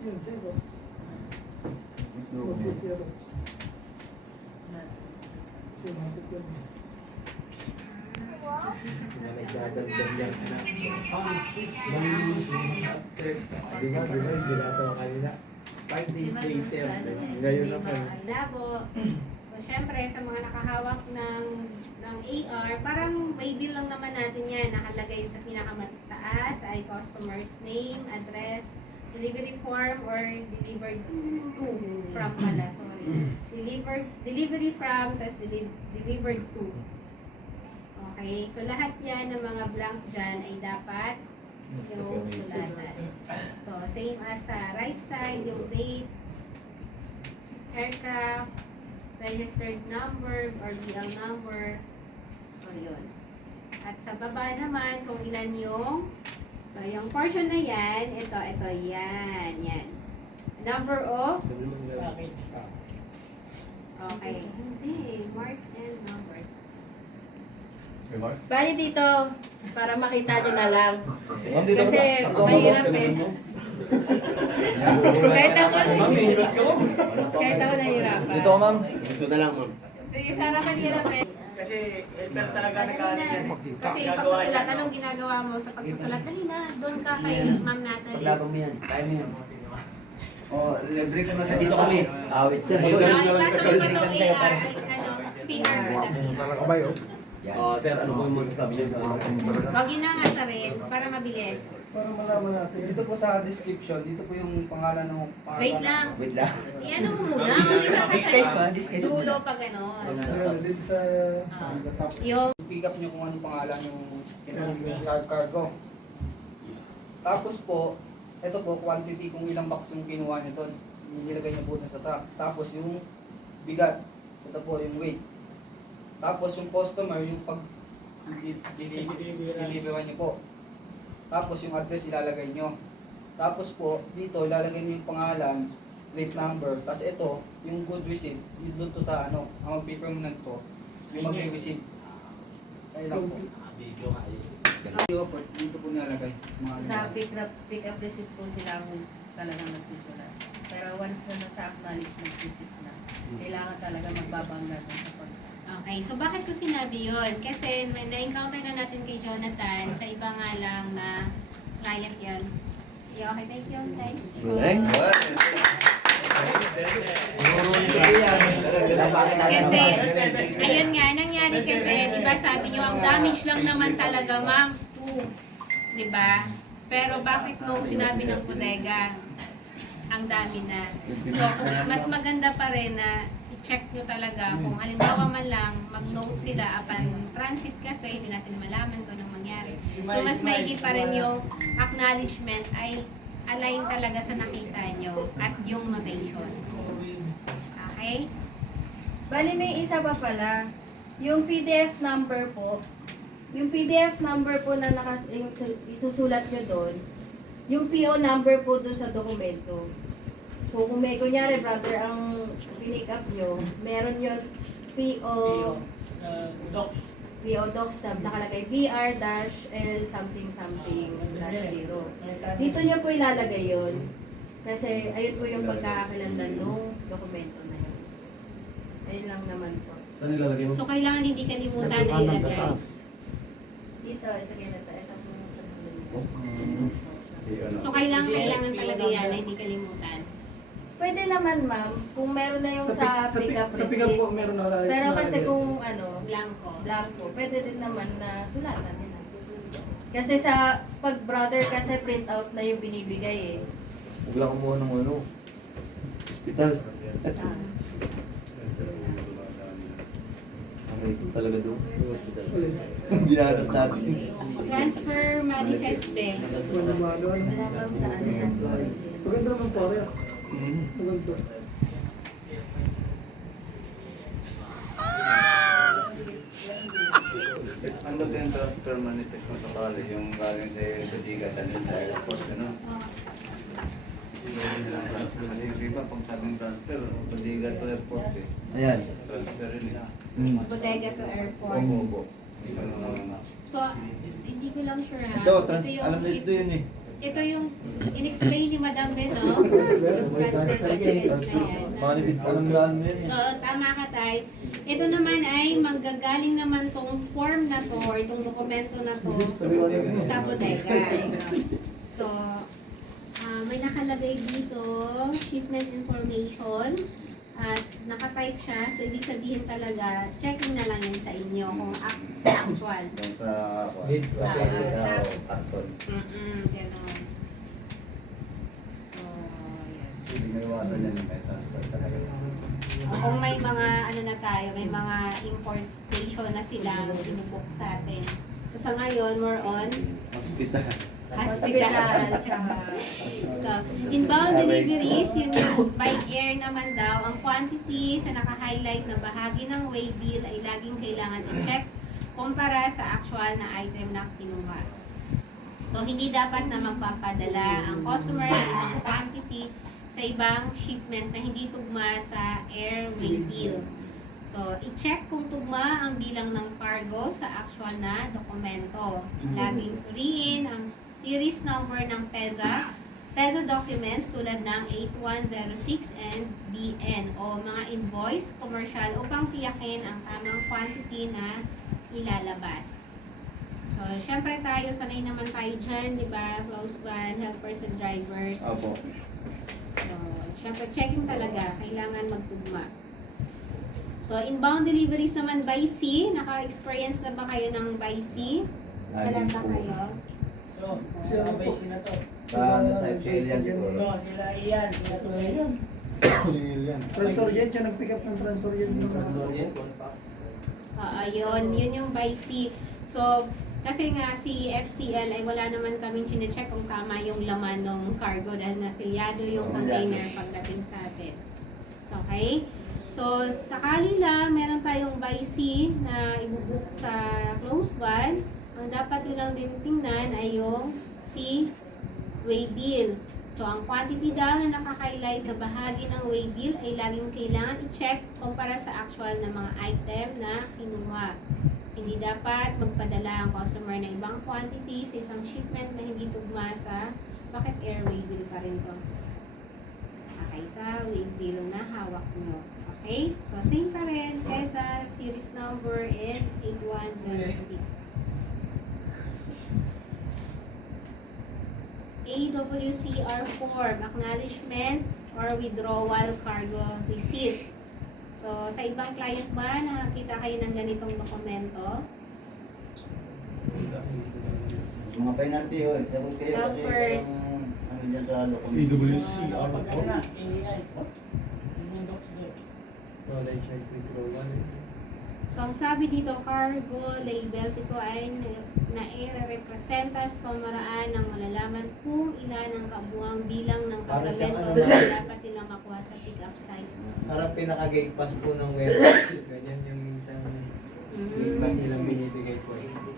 Yun, Xerox. Magsi-Xerox. Sinapit yun. Sila nagdadagdag yan. Malinis mo mga sir. Di ba, binasa ko kanina. 5 days later. Ngayon na pa. Labo. So, syempre, sa mga nakahawak ng AR, parang may bill lang naman natin yan. Nakalagay sa pinakamataas ay customer's name, address, delivery form, or delivered to from pala. Sorry. Delivery from, tas delivered to. Okay, so lahat yan ng mga blank dyan ay dapat yung sulatan. So, same as sa right side, yung date, aircraft, registered number or BL number. So, yun. At sa baba naman, kung ilan yung, so, yung portion na yan, ito, yan. Number of, okay, hindi, marks and numbers. Bali dito, para makita nyo na lang. Ma'am, dito Kasi ako. mahirap eh. Kahit ako Ma'am, mahirap ka, ma'am. Kahit ako nahihirapan. Dito, ma'am. Gusto na lang, ma'am. Sige, sana mahirap eh. Kasi helper talaga nag-aaral yan. Kasi pagsusulat, anong ginagawa mo sa pagsusulat? Dali na, doon ka kay Ma'am Natalie. Paglaban mo yan. Kaya mo yan. Oh, libre ka na sa dito kami. Awit ka. Ipasa mo pa itong AR, ay ano, PR pala. Talaga ba yun? Sir, ano po yung masasabi niyo sa Huwag yun na nga rin, para mabilis. Para malaman natin. Dito po sa description, dito po yung pangalan ng Wait lang. Wait lang. I-ano mo muna, umpisa ka Disguise sa ba? Disguise mo. dulo pa gano'n. Ayan, dito sa top. Yung Pick up nyo kung anong pangalan yung cargo. Tapos po, ito po, quantity kung ilang box yung kinuha nyo doon. Nilagay nyo po dun sa tax. Tapos yung bigat. Ito po yung weight. Tapos yung customer, yung pag deliveran nyo po. Tapos yung address ilalagay nyo. Tapos po, dito ilalagay nyo yung pangalan, plate number. Tapos ito, yung good receipt. Yung doon to sa ano, ang mag-permanent po. Yung mag-receive. Kaya lang po. Dito po nilalagay. Sa pick up receipt po sila ang talagang nagsusulat. Pero once na nasa acknowledgement receipt na, kailangan talaga magbabangga dun sa contract. okay, so bakit ko sinabi yun? Kasi may na-encounter na natin kay Jonathan sa iba nga lang na client yun. Sige, okay, thank you guys. Kasi, ayun nga, nangyari kasi, di ba sabi nyo, ang damage lang naman talaga, ma'am, 2. Di ba? Pero bakit nung sinabi ng bodega, ang dami na. So, mas maganda pa rin na i-check nyo talaga kung halimbawa man lang, mag-note sila upon transit kasi, hindi natin malaman kung anong mangyari. So, mas maigi pa rin yung acknowledgement ay align talaga sa nakita nyo at yung notation. Okay? Bali may isa pa pala. Yung PDF number po, yung PDF number po na yung isusulat nyo doon, yung PO number po doon sa dokumento. So kung may kunyari brother ang pinick up nyo, meron yung PO docs tab nakalagay BR-L something something -0. Dito nyo po ilalagay yon. Kasi ayun po yung pagkakakilanlan ng dokumento na yun. Ayun lang naman po. Saan nilalagay mo? So, kailangan hindi kalimutan na ilagay. Dito, isa kayo na ito po sa dulo. So, kailangan talaga yan na hindi kalimutan. Pwede naman ma'am, kung meron na yung sa pick up Sa pick up po, receipt. meron na. Pero kasi kung ano, Blanco. blanco, pwede din naman na sulatan nila. Kasi sa pag brother kasi print out na yung binibigay eh. Huwag lang kumuha ng ano. Hospital. Ah. Ang talaga doon. Hospital. Alin? Dinanas natin. Transfer manifest din. Wala manual. Wala bang sa ano yan? Maganda naman pare. Maganda. Ano ba yung transfer manifest mo sa kali? Yung galing sa Badigas sa airport, ano? Kasi yung iba, pag sabing transfer, Badigas to airport eh. Ayan. Transfer rin eh. Bodega to airport. Opo. Ano naman. So, hindi ko lang sure ha. Ito, Ito yung alam na ito yun eh. ito yung in-explain ni Madam Ben, no? Yung transfer purchase na yan. So, tama ka, Tay. Ito naman ay manggagaling naman tong form na to or itong dokumento na to sa bodega. So, may nakalagay dito, shipment information, at nakatype siya. So, ibig sabihin talaga, checking na lang yan sa inyo kung sa actual. Yung sa Need processor processor. o karton. Ganon. So, yan. Hindi may iwasan yan, may transfer talaga. Kung may mga ano na tayo, may mga importation na silang binubuk sa atin. So sa ngayon, more on Hospital. hospital. So, inbound deliveries, yun yung by air naman daw. Ang quantity sa naka-highlight na bahagi ng waybill ay laging kailangan i-check kumpara sa actual na item na kinuha. So, hindi dapat na magpapadala ang customer ng ibang quantity sa ibang shipment na hindi tugma sa air waybill. So, i-check kung tugma ang bilang ng cargo sa actual na dokumento. Laging suriin ang series number ng PEZA documents tulad ng 8106 and BN o mga invoice, commercial upang tiyakin ang tamang quantity na ilalabas. So, syempre tayo, sanay naman tayo dyan, di ba? Close van, helpers and drivers. Opo. So, syempre checking talaga, kailangan magtugma. So, inbound deliveries naman by sea. Naka-experience na ba kayo ng by sea? Wala na kayo? So, Siya mga po. base na to. Sa ano, sa Australian So, siguro. sila iyan, sila tuloy. Transorient, siya nag-pick up ng Transorient. Yun yung by sea. So, kasi nga si FCL ay wala naman kaming chinecheck kung tama yung laman ng cargo dahil nga selyado yung container pagdating sa atin. So, okay? So, sakali lang, meron tayong by sea na ibubook sa close van. Ang dapat nyo lang din tingnan ay yung sea waybill. So, ang quantity daw na naka-highlight na bahagi ng waybill ay laging kailangan i-check kumpara sa actual na mga item na kinuha. Hindi dapat magpadala ang customer ng ibang quantity sa isang shipment na hindi tugma sa bakit air waybill pa rin to. Okay, sa waybill na hawak nyo. Okay? So, same pa rin. PEZA, series number, and 8106. AWCR form, acknowledgement or withdrawal cargo receipt. So, sa ibang client ba, nakakita kayo ng ganitong dokumento? Mga penalty yun. Tapos kayo kasi Helpers. parang ano dyan sa document. PWC. Kapag ano na, AI. Yun yung docs doon. Knowledge and withdrawal. So, ang sabi dito, cargo labels, ito ay nai-representa sa pamaraan ng malalaman kung ilan ang kabuang bilang ng Para siyang kargamento ano na dapat nilang makuha sa pick-up site. Parang pinaka-gate pass po ng warehouse. Ganyan yung minsan gate pass nilang binibigay po.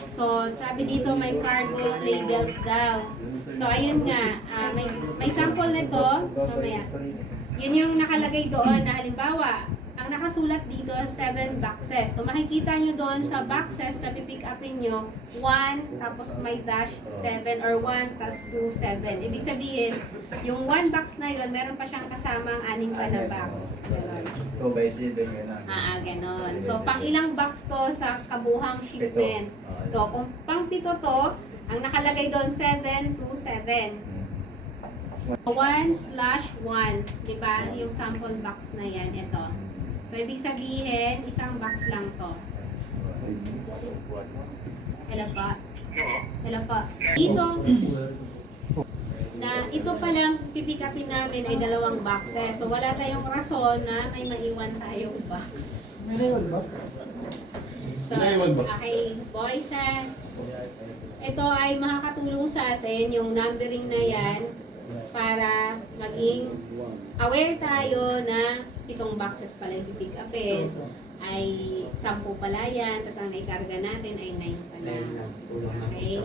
So, sabi dito may cargo labels daw. So, ayun nga, may sample nito. Mamaya. Yun yung nakalagay doon na halimbawa, ang nakasulat dito 7 boxes. So makikita nyo doon sa boxes na pipick upin nyo 1 tapos may dash 7 or 1 tapos 2, 7. Ibig sabihin, yung 1 box na yun, meron pa siyang kasamang 6 pa na box. Ganon. 2 by 7 gano'n. Ganon. So pang ilang box to sa kabuhang shipment. So kung pang 7 to, ang nakalagay doon 7 to 7. 1/1, di ba? Yung sample box na yan, ito. So, ibig sabihin, isang box lang to. Hello po? Hello po? Dito, na ito pa lang pipick upin namin ay 2 boxes. So, wala tayong rason na may maiwan tayong box. May naiwan ba? So, okay, boys, ito ay makakatulong sa atin yung numbering na yan para maging aware tayo na 7 boxes pala yung pipick upin, ay 10 pala yan, tapos ang naikarga natin ay 9 pala. Okay?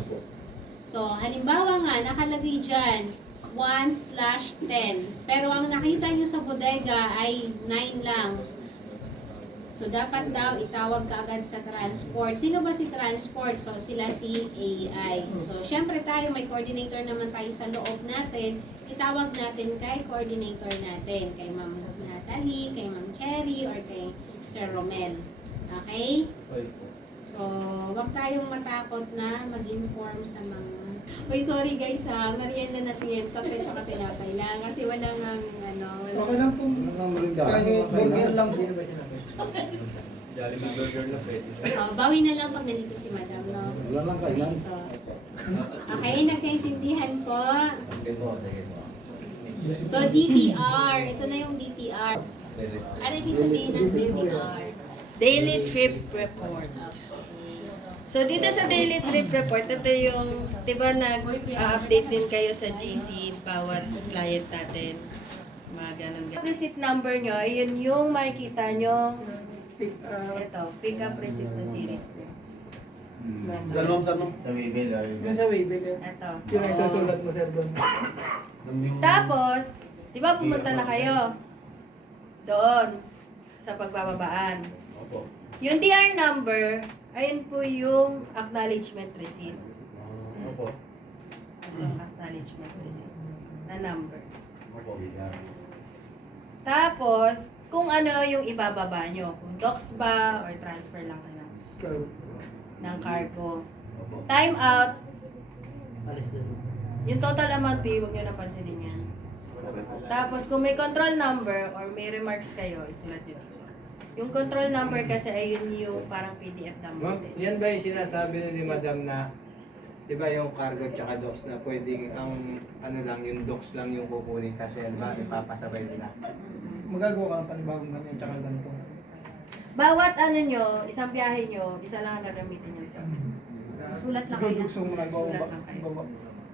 So, halimbawa nga, nakalagay dyan, 1/10. Pero ang nakita nyo sa bodega ay 9 lang. So, dapat daw itawag ka agad sa transport. Sino ba si transport? So, sila si AI. So, syempre tayo, may coordinator naman tayo sa loob natin. Itawag natin kay coordinator natin. Kay Ma'am Natalie, kay Ma'am Cherry, or kay Sir Romel. Okay? So, wag tayong matakot na mag-inform sa mga... Uy, sorry guys ha. Merienda natin yan. Kape tsaka tinapay lang. Kasi wala nang ano... Wala. Okay lang po. Kahit burger lang po. Jollibee Burger na pwede. Bawi na lang pag nandito si Madam, no? Wala lang kailan. So, okay, nagkaintindihan po. Sige po, sige po. So, DTR. Ito na yung DTR. Ano ibig sabihin ng DTR? Daily Trip Report. So, dito sa Daily Trip Report, ito yung, di ba nag-update din kayo sa GC, bawat client natin. Mga ganun. Receipt number nyo, ayun yung makikita nyo. Ito, pick up receipt na series. Sa Waybill. Yung sa Wayback, Ito. yung isusulat mo sir doon. Tapos, di ba pumunta na kayo doon sa pagbababaan? Opo. Yung DR number, ayun po yung acknowledgement receipt. Opo. Ito, acknowledgement receipt na number. Opo. Tapos, kung ano yung ibababa nyo. Kung docs ba or transfer lang kayo ng cargo. Opo. Time out. Yung total amount fee, huwag nyo napansinin yan. Tapos, kung may control number or may remarks kayo, isulat nyo dito. Yung control number kasi ay yun yung parang PDF number Ma'am, din. yan ba yung sinasabi ni Madam na, di ba yung cargo tsaka docs na pwedeng ang ano lang, yung docs lang yung kukunin kasi ano ba, ipapasabay nila. Magagawa ka ng panibagong ganyan, tsaka ganito. Bawat ano nyo, isang biyahe nyo, isa lang ang gagamitin nyo. Sulat lang kayo. Dudugso mo na Sulat lang kayo. ibaba.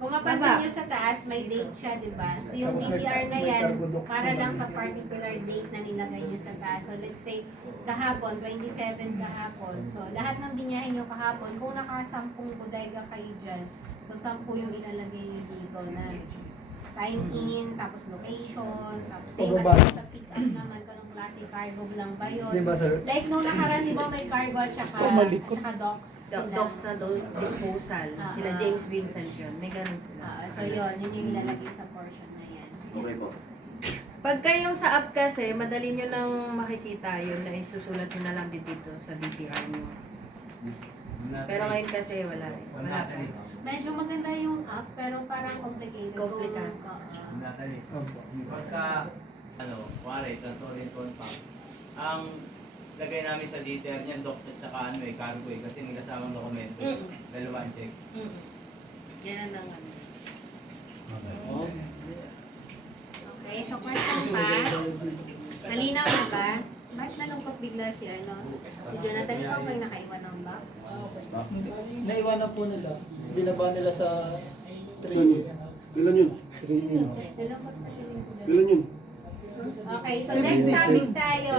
Kung mapansin nyo sa taas, may date siya, di ba? So, yung Tapos may- DTR na may yan, cargo doc para naman. lang sa particular date na nilagay nyo sa taas. So, let's say, kahapon, 27 kahapon. So, lahat ng binyahe nyo kahapon, kung naka-10 bodega kayo dyan, so 10 yung ilalagay nyo dito na time in, tapos location, tapos same Pababa. as sa pick-up naman, kanong klase cargo lang ba yun? Di ba sir? Like, nung nakaraan, di ba may cargo at saka docs? sila? Docs na disposal. Sila James Vincent yun. May ganun sila. So yun yung ilalagay sa portion na yan. Okay po. Pag kayong sa app kasi, madali nyo nang makikita yun na isusulat nyo na lang din dito sa DTR nyo. Pero ngayon kasi wala eh. Wala pa. Medyo maganda yung app, pero parang complicated. Complicated. Pagka, wari, transolid compact, ang lagay namin sa DTR niyan, docs at saka cargo kasi may kasamang dokumento. Dalawa check. Yan ang ano. Okay, so question pa. Malinaw na ba? Bakit nalungkot bigla si Si Jonathan, ikaw ba'y nakaiwan ng box? Naiwanan po nila. Binaba nila sa train. Kailan yun? Nalungkot kasi rin si Jonathan. Kailan yun? Okay, so next topic tayo.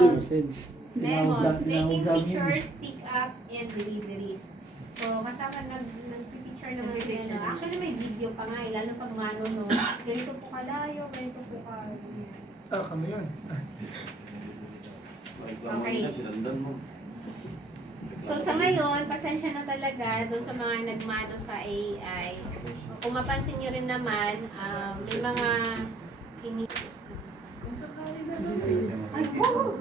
Memo, taking pictures, pick up, and deliveries. So, kasama nag-picture naman si Actually, may video pa nga, lalo pag mano, no? Ganito po kalayo, ganito po ka. Kami yun. Okay. So, sa ngayon, pasensya na talaga doon sa mga nagmano sa AI. Kung mapansin nyo rin naman, may mga Ay, wow!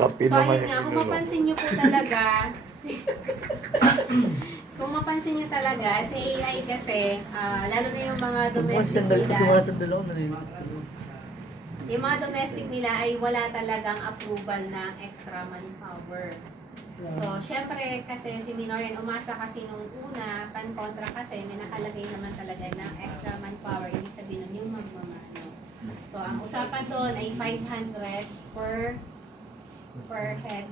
So, ayun nga, kung mapansin nyo po talaga, kung mapansin nyo talaga, si AI kasi, lalo na yung mga domestic nila, yung mga domestic nila ay wala talagang approval ng extra manpower. So, syempre, kasi si Minorian, umasa kasi nung una, pan-contra kasi, may nakalagay naman talaga ng extra manpower, ibig sabihin nun yung magmamano. So, ang usapan doon ay 500 per head.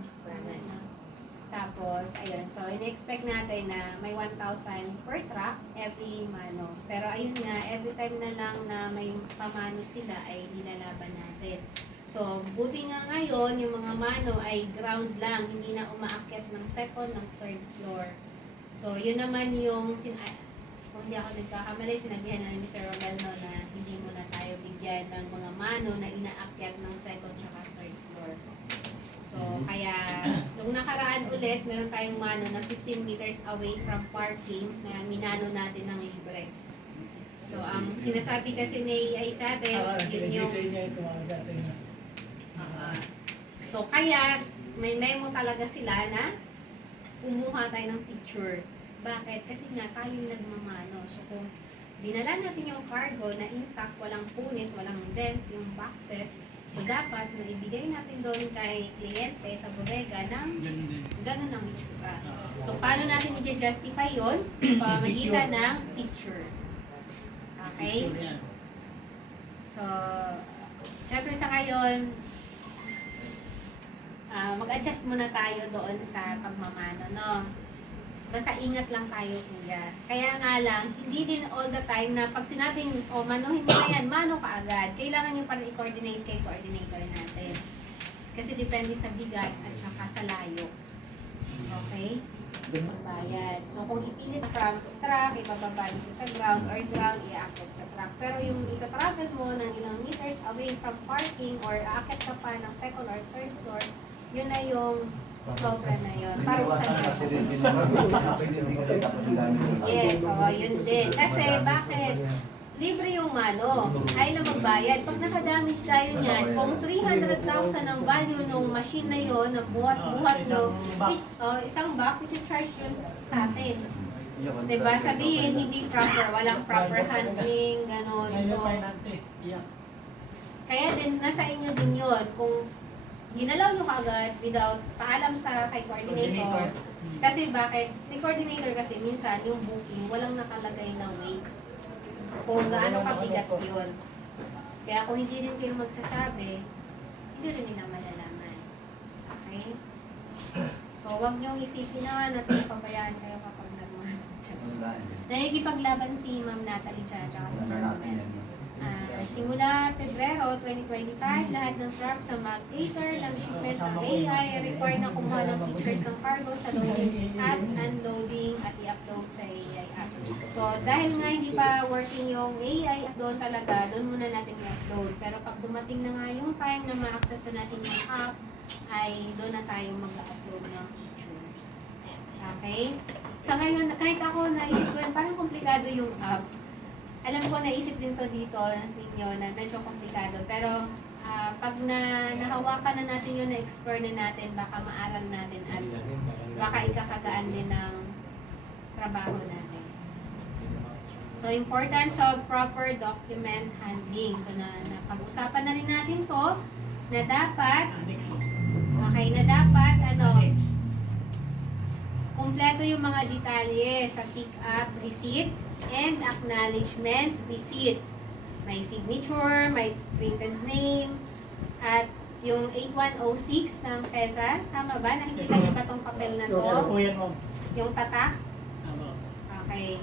Tapos, ayun. So, in-expect natin na may 1,000 per truck every mano. Pero ayun nga, every time na lang na may pamano sila ay nilalaban natin. So, buti nga ngayon, yung mga mano ay ground lang, hindi na umaakyat ng second, ng third floor. So, yun naman yung, kung hindi ako nagkakamali, sinabihan na ni Sir Romel no, na hindi muna tayo bigyan ng mga mano na inaakyat ng second tsaka third floor. So, kaya, nung nakaraan ulit, meron tayong mano na 15 meters away from parking na minano natin ng libre. So, ang sinasabi kasi ni AI sa atin, yun yung... So, kaya, may memo talaga sila na kumuha tayo ng picture. Bakit? Kasi nga, tayo yung nagmamano. So, kung dinala natin yung cargo na intact, walang punit, walang dent, yung boxes, so dapat maibigay natin doon kay kliyente sa bodega ng ganun ang itsura. So, paano natin i-justify yun? Pamagitan ng picture. Okay? So, syempre sa ngayon, mag-adjust muna tayo doon sa pagmamano, no? Basta ingat lang tayo, kuya. Kaya nga lang, hindi din all the time na pag sinabing, manuhin mo na yan, mano ka agad. Kailangan nyo parang i-coordinate kay coordinator natin. Kasi depende sa bigat at saka sa layo. Okay? Bayad. So, kung ipilit from truck, ibababa dito sa ground, or ground, i-akit sa truck. Pero yung itatravel mo ng ilang meters away from parking, or aakit ka pa ng second or third floor, yun na yung sobra na yun. Parusan na yun. Yes, so yun din. Kasi bakit? Libre yung mano. Kaya lang magbayad. Pag nakadamage tayo niyan, kung 300,000 ang value ng machine na yun, ng buhat nyo, isang box, i-charge yun sa atin. Diba? Sabihin, hindi proper, walang proper handling, gano'n. So, kaya din, nasa inyo din yun. Kung ginalaw nyo kagad without paalam sa kay coordinator. Kasi bakit? Si coordinator kasi minsan yung booking walang nakalagay na weight. Kung gaano kabigat yun. Kaya kung hindi din kayo magsasabi, hindi rin nila malalaman. Okay? So, wag nyo isipin na pabayaan kayo kapag nagmahal. Nakikipaglaban si Ma'am Natalie Chan at si Sir Romel. Simula Pebrero 2025, lahat ng trucks sa mag-cater ng shipment ng AI required na kumuha ng pictures ng cargo sa loading at unloading at i-upload sa AI apps. So, dahil nga hindi pa working yung AI, doon talaga, doon muna natin i-upload. Pero pag dumating na nga yung time na ma-access na natin yung app, ay doon na tayo mag-upload ng pictures. Okay? Sa ngayon, kahit ako naisip ko yun, parang komplikado yung app. Alam ko, naisip din to dito ninyo na medyo komplikado. Pero pag nahawakan na natin yun, na-explore na natin, baka maaral natin at baka ikakagaan din ng trabaho natin. So, importance of proper document handling. So, pag-usapan na rin natin to, na dapat, kumpleto yung mga detalye sa pick-up receipt and acknowledgement receipt. May signature, may printed name, at yung 8106 ng PESA. Tama ba? Nakikita niyo ba itong papel na to? Yung tatak? Okay.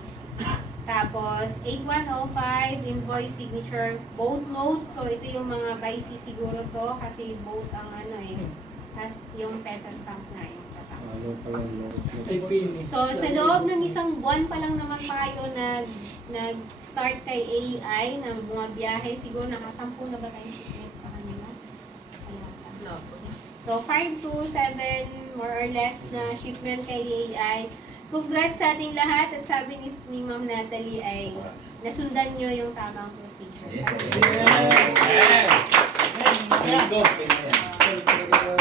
Tapos, 8105, invoice signature, boat note. So, ito yung mga BIC siguro to kasi boat ang Tapos, yung PESA stamp na yung tatak. So, sa loob ng isang buwan pa lang naman tayo nag-start kay AI ng mga biyahe. Siguro nakasampu na ba tayo shipment sa kanila? So, 5 to 7 more or less na shipment kay AI. Congrats sa ating lahat at sabi ni Ma'am Natalie ay nasundan nyo yung tamang procedure.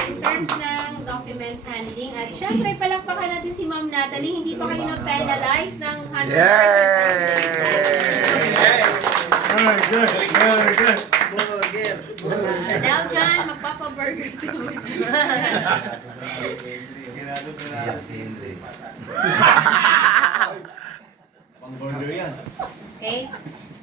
In terms ng document handling at syempre palakpakan natin si Ma'am Natalie, hindi pa kayo na-penalize ng 100%. Burger! Now dyan, magpapa-burger si Ma'am. Pang-burger yan. Okay?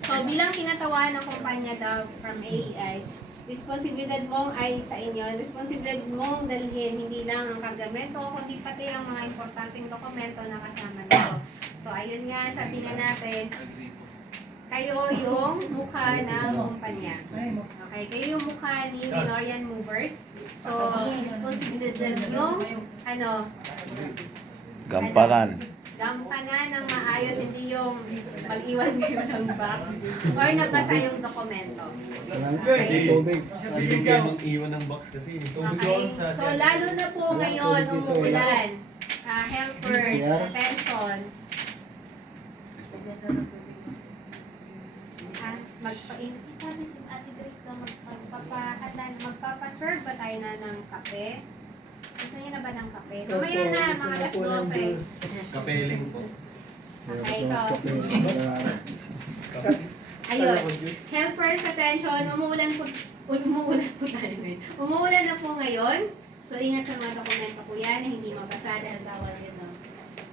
So, bilang kinatawahan ng kumpanya daw from AI, responsibilidad mo ay sa inyo. Responsibilidad mong dalhin hindi lang ang kargamento, kundi pati ang mga importanteng dokumento na kasama nito. So, ayun nga, sabi nga natin, kayo yung mukha ng kumpanya. Okay, kayo yung mukha ni Minorian Movers. So, responsibilidad yung, Gampanan. gampanan ng maayos, hindi yung mag-iwan kayo ng box or nabasa yung dokumento. Kasi tubig. Hindi kayo mag-iwan ng box kasi. Okay? So, lalo na po ngayon, umuulan. Helpers, attention. Sabi si Ate Grace daw, magpapaserve ba tayo na ng kape? Gusto niyo na ba ng kape? Mamaya na, mga alas 12. Kapeling po. Okay, so, ayun. Helpers, attention. Umuulan po tayo ngayon. Umuulan na po ngayon. So, ingat sa mga dokumento po yan na hindi mabasa dahil bawal yun. No?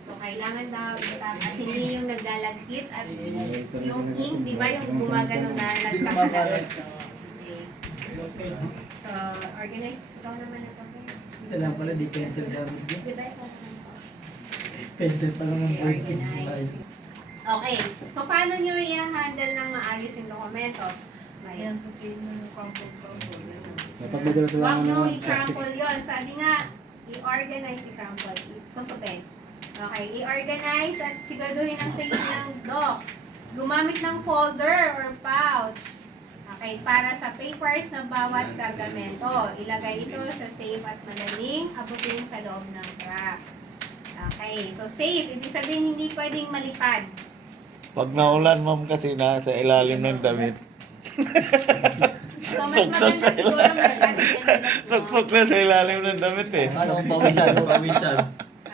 So, kailangan daw at hindi yung naglalagkit at yung ink, di ba yung gumagano na nagkakalat. Okay. So, organize. Ikaw naman ang kape. Ito lang pala, di pencil gamit. Di ba ikaw? Pencil pa lang ang Okay, organize. Okay. So, paano nyo i-handle ng maayos yung dokumento? May Huwag nyo i-crumple yun. Sabi nga, i-organize, i-crumple, i-kusutin. Okay, i-organize at siguraduhin ang safety ng docs. Gumamit ng folder or pouch. Okay, para sa papers ng bawat kargamento. Ilagay ito sa safe at madaling abutin sa loob ng truck. Okay, so safe. Ibig sabihin hindi pwedeng malipad. Pag naulan, ma'am, kasi nasa ilalim ng damit. So, mas maganda siguro Suksok na sa ilalim ng damit eh. Ano kung pawisan?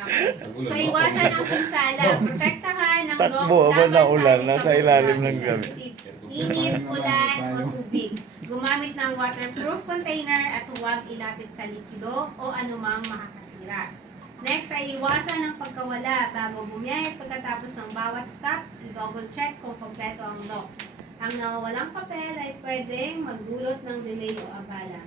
Okay. So, iwasan ang pinsala. Protektahan ng dogs Takbo ba na ulan? Nasa ilalim ng gamit. gamit. Init, ulan, o tubig. Gumamit ng waterproof container at huwag ilapit sa likido o anumang makakasira. Next ay iwasan ang pagkawala bago bumiyay. Pagkatapos ng bawat stop, i-double check kung kompleto ang docs. Ang nawawalang papel ay pwedeng magdulot ng delay o abala.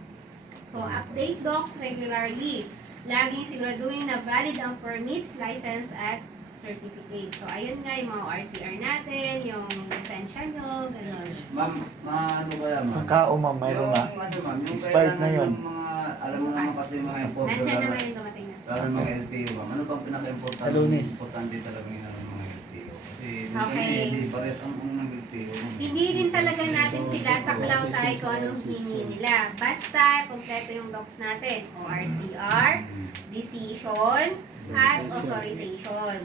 So, update docs regularly. Laging siguraduhin na valid ang permits, license, at certificate. So, ayun nga yung mga RCR natin, yung lisensya nyo, gano'n. Ma'am, Ano kaya, ma'am? sa kao, ma'am, mayroon na. Yung Expired na yun. ng mga, alam mo naman kasi yung mga importer, Nandiyan naman yung dumating na. lalo ng mga LTO, ma'am. Ano bang pinaka-importante? Sa Lunes. Importante talaga yung alam ng mga LTO. Kasi Okay. hindi pares ang unang LTO. Hindi din talaga natin sila saklaw tayo kung anong hingi nila. Basta, kompleto yung docs natin. ORCR, decision, at authorization.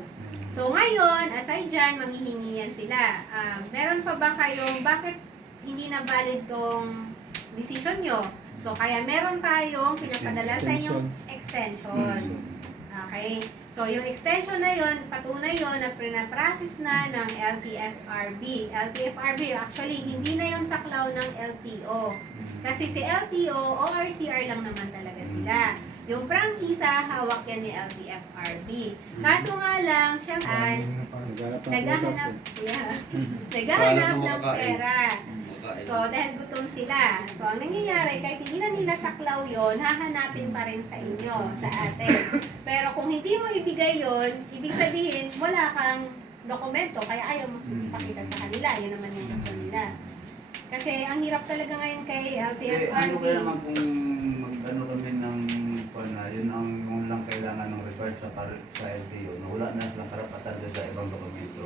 So ngayon, aside dyan, manghihingi yan sila. Meron pa ba kayong, bakit hindi na valid tong decision nyo? So kaya meron tayong pinapadala sa inyong extension. Okay? So yung extension na yon, patunay yon na pinaprocess na ng LTFRB. LTFRB, actually, hindi na yon saklaw ng LTO. Kasi si LTO, ORCR lang naman talaga sila. Yung prangkisa, hawak yan ni LTFRB. Kaso nga lang, siya ay naghahanap ng pera. So, dahil gutom sila. So, ang nangyayari, kahit hindi na nila saklaw yon, hahanapin pa rin sa inyo, sa atin. Pero kung hindi mo ibigay yon, ibig sabihin, wala kang dokumento, kaya ayaw mo ipakita sa kanila. Yun naman yung gusto nila. Kasi ang hirap talaga ngayon kay Ano LTFRB. kaya naman kung mag-ano kami ng yun ang yung lang kailangan ng record sa LTO na wala na silang karapatan doon sa ibang dokumento.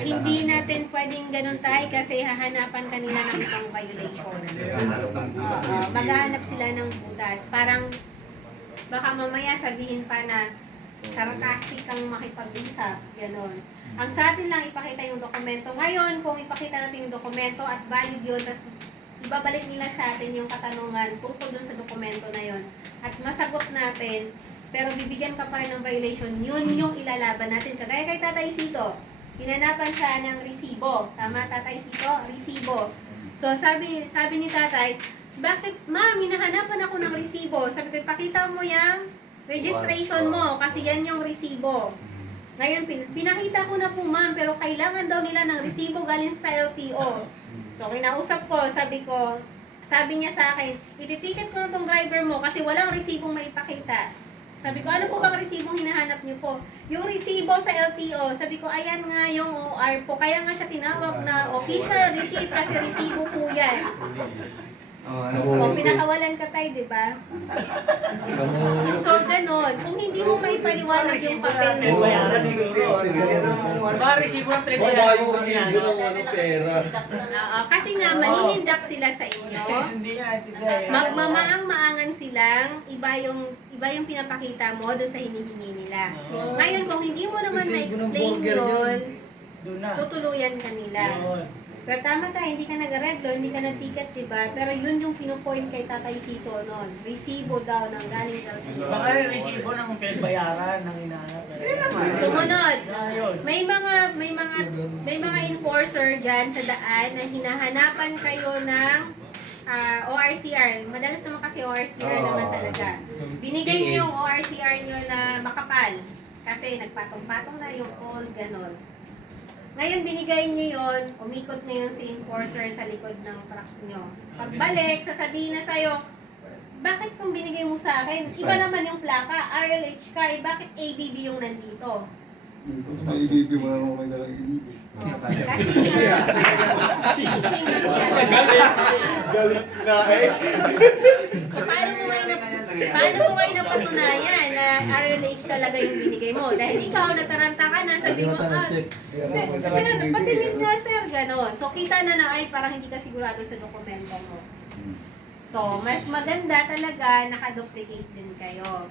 Hindi natin pwedeng ganun tayo kasi hahanapan kanila ng ibang violation. Maghahanap sila ng butas. Parang baka mamaya sabihin pa na sarcastic kang makipag-usap. Ganon. Ang sa atin lang ipakita yung dokumento. Ngayon, kung ipakita natin yung dokumento at valid yun, tapos ibabalik nila sa atin yung katanungan tungkol dun sa dokumento na yon at masagot natin, pero bibigyan ka pa rin ng violation, yun yung ilalaban natin. Kaya kay Tatay Sito, hinanapan siya ng resibo. Tama, Tatay Sito? Resibo. So, sabi ni Tatay, bakit, ma'am, hinahanapan ako ng resibo? Sabi ko, ipakita mo yung registration mo, kasi yan yung resibo. Ngayon, pinakita ko na po, ma'am, pero kailangan daw nila ng resibo galing sa LTO. So, kinausap ko, sabi niya sa akin, ititiket ko na tong driver mo kasi walang resibong maipakita. Sabi ko, ano po bang resibong hinahanap niyo po? Yung resibo sa LTO, sabi ko, ayan nga yung OR po. Kaya nga siya tinawag na official receipt kasi resibo po yan. O, pinakawalan ka tayo, di ba? So, ganon. Kung hindi mo may paliwanag yung papel mo, Ma-receive mo ang 3 oo, kasi nga, maninindak sila sa inyo. Hindi nga, ito Magmamaang-maangan silang iba yung pinapakita mo doon sa hinihingi nila. Ngayon, kung hindi mo naman ma-explain yun, doon na. tutuluyan ka nila. Pero tama tayo, hindi ka nag-reglo, hindi ka nag-ticket, diba? Pero yun yung pinupoint kay Tatay Sito noon. Resibo daw ng galing daw sa iyo. Baka yung resibo ng pinagbayaran ng hinahanap na Sumunod, Ayun. may mga enforcer dyan sa daan na hinahanapan kayo ng ORCR. Madalas naman kasi ORCR naman talaga. Binigay niyo yung ORCR niyo na makapal. Kasi nagpatong-patong na yung old, ganon. Ngayon, binigay niyo yon, umikot na yun si enforcer sa likod ng truck niyo. Pagbalik, sasabihin na sa'yo, bakit kung binigay mo sa akin? Iba naman yung plaka, RLH ka, bakit ABB yung nandito? May ibibig mo na naman may dalang ibibig. Kasi Galit na eh. So, paano mo ngayon napatunayan na RLH talaga yung binigay mo? Dahil ikaw, nataranta ka na, sabi mo, sir, patilid nga sir, ganon. So, kita na ay parang hindi ka sigurado sa dokumento mo. So, mas maganda talaga, nakaduplicate din kayo.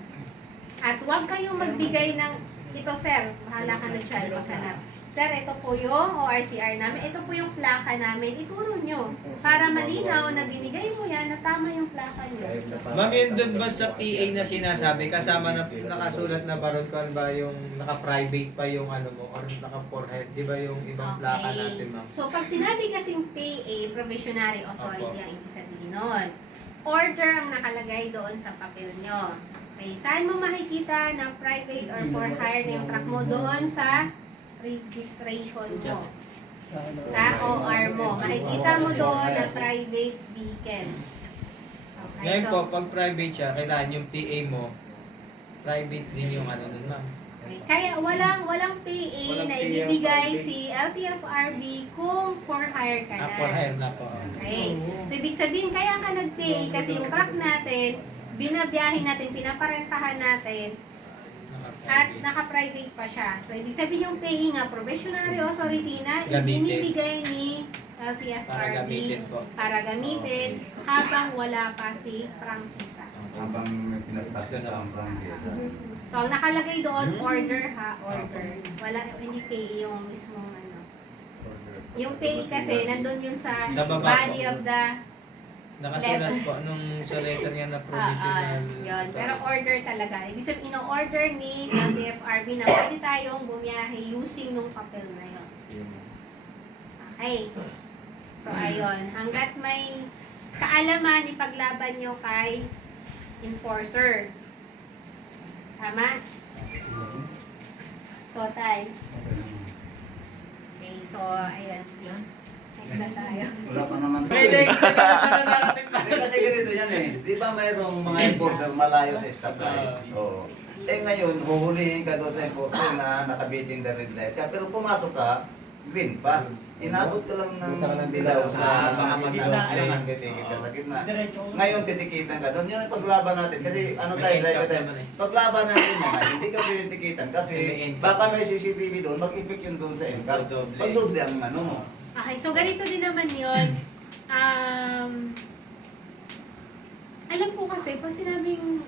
At huwag kayong magbigay ng, ito sir, bahala ka na dyan, maghanap. Sir, ito po yung ORCR namin, ito po yung plaka namin, ituro nyo. Para malinaw na binigay mo yan, na tama yung plaka nyo. Ma'am, yun doon ba sa PA na sinasabi, kasama na nakasulat na barod ko ba yung naka-private pa yung ano mo, or naka-forehead, di ba yung ibang plaka natin, ma'am? So, pag sinabi kasing PA, Provisionary Authority, ang ibig sabihin nun. Order ang nakalagay doon sa papel nyo. Okay, saan mo makikita na private or for hire na yung truck mo? Doon sa registration mo. Sa OR mo. Makikita mo doon na private vehicle. Okay, Ngayon so, po, pag private siya, kailangan yung PA mo, private din yung ano nun, ma'am. okay. Kaya walang PA Walang na PA ibibigay ang si LTFRB kung for hire ka na. For hire na po. Okay. So, ibig sabihin, kaya ka nag-pay kasi yung truck natin, binabiyahin natin, pinaparentahan natin, at naka-private pa siya. So, ibig sabihin yung pay nga, provisionary authority na Gamitin. ibinibigay ni Para LTFRB gamitin po. para gamitin habang wala pa si prangkisa. Habang may pinagtapos sa ang prangkesa. So, ang nakalagay doon, order ha, order. Wala, hindi pay yung mismong ano. Yung pay kasi, nandun yun sa Sa baba body po. of the Nakasulat po nung sa letter niya na provisional. yun. Pero order talaga. Ibig sabihin, ino-order ni LTFRB na pwede tayong bumiyahe using nung papel na yun. Okay. So, ayun. Hanggat may kaalaman, ipaglaban nyo kay enforcer. Tama? So, tay. Okay, so, ayan. Next na tayo. Wala pa naman. Pwede, Hindi kasi ganito yan eh. Di ba mayroong mga enforcer malayo sa stoplight? Oo. Eh ngayon, huhulihin ka doon sa enforcer na nakabiting the red light ka. Pero pumasok ka, green pa. Inabot ka lang ng dilaw sa baka mag-doble. kailangan titikit ka sa gitna. Diretso. Ngayon titikitan ka doon. Yun ang paglaban natin. Kasi ano May tayo, end driver cap tayo. naman eh. Paglaban natin yan, hindi ka pinitikitan. May Kasi end cap. baka may CCTV doon, mag-effect yun doon sa end cap. Doble. Pag-doble ang ano mo. Okay, so ganito din naman yun. Alam ko kasi, pag sinabing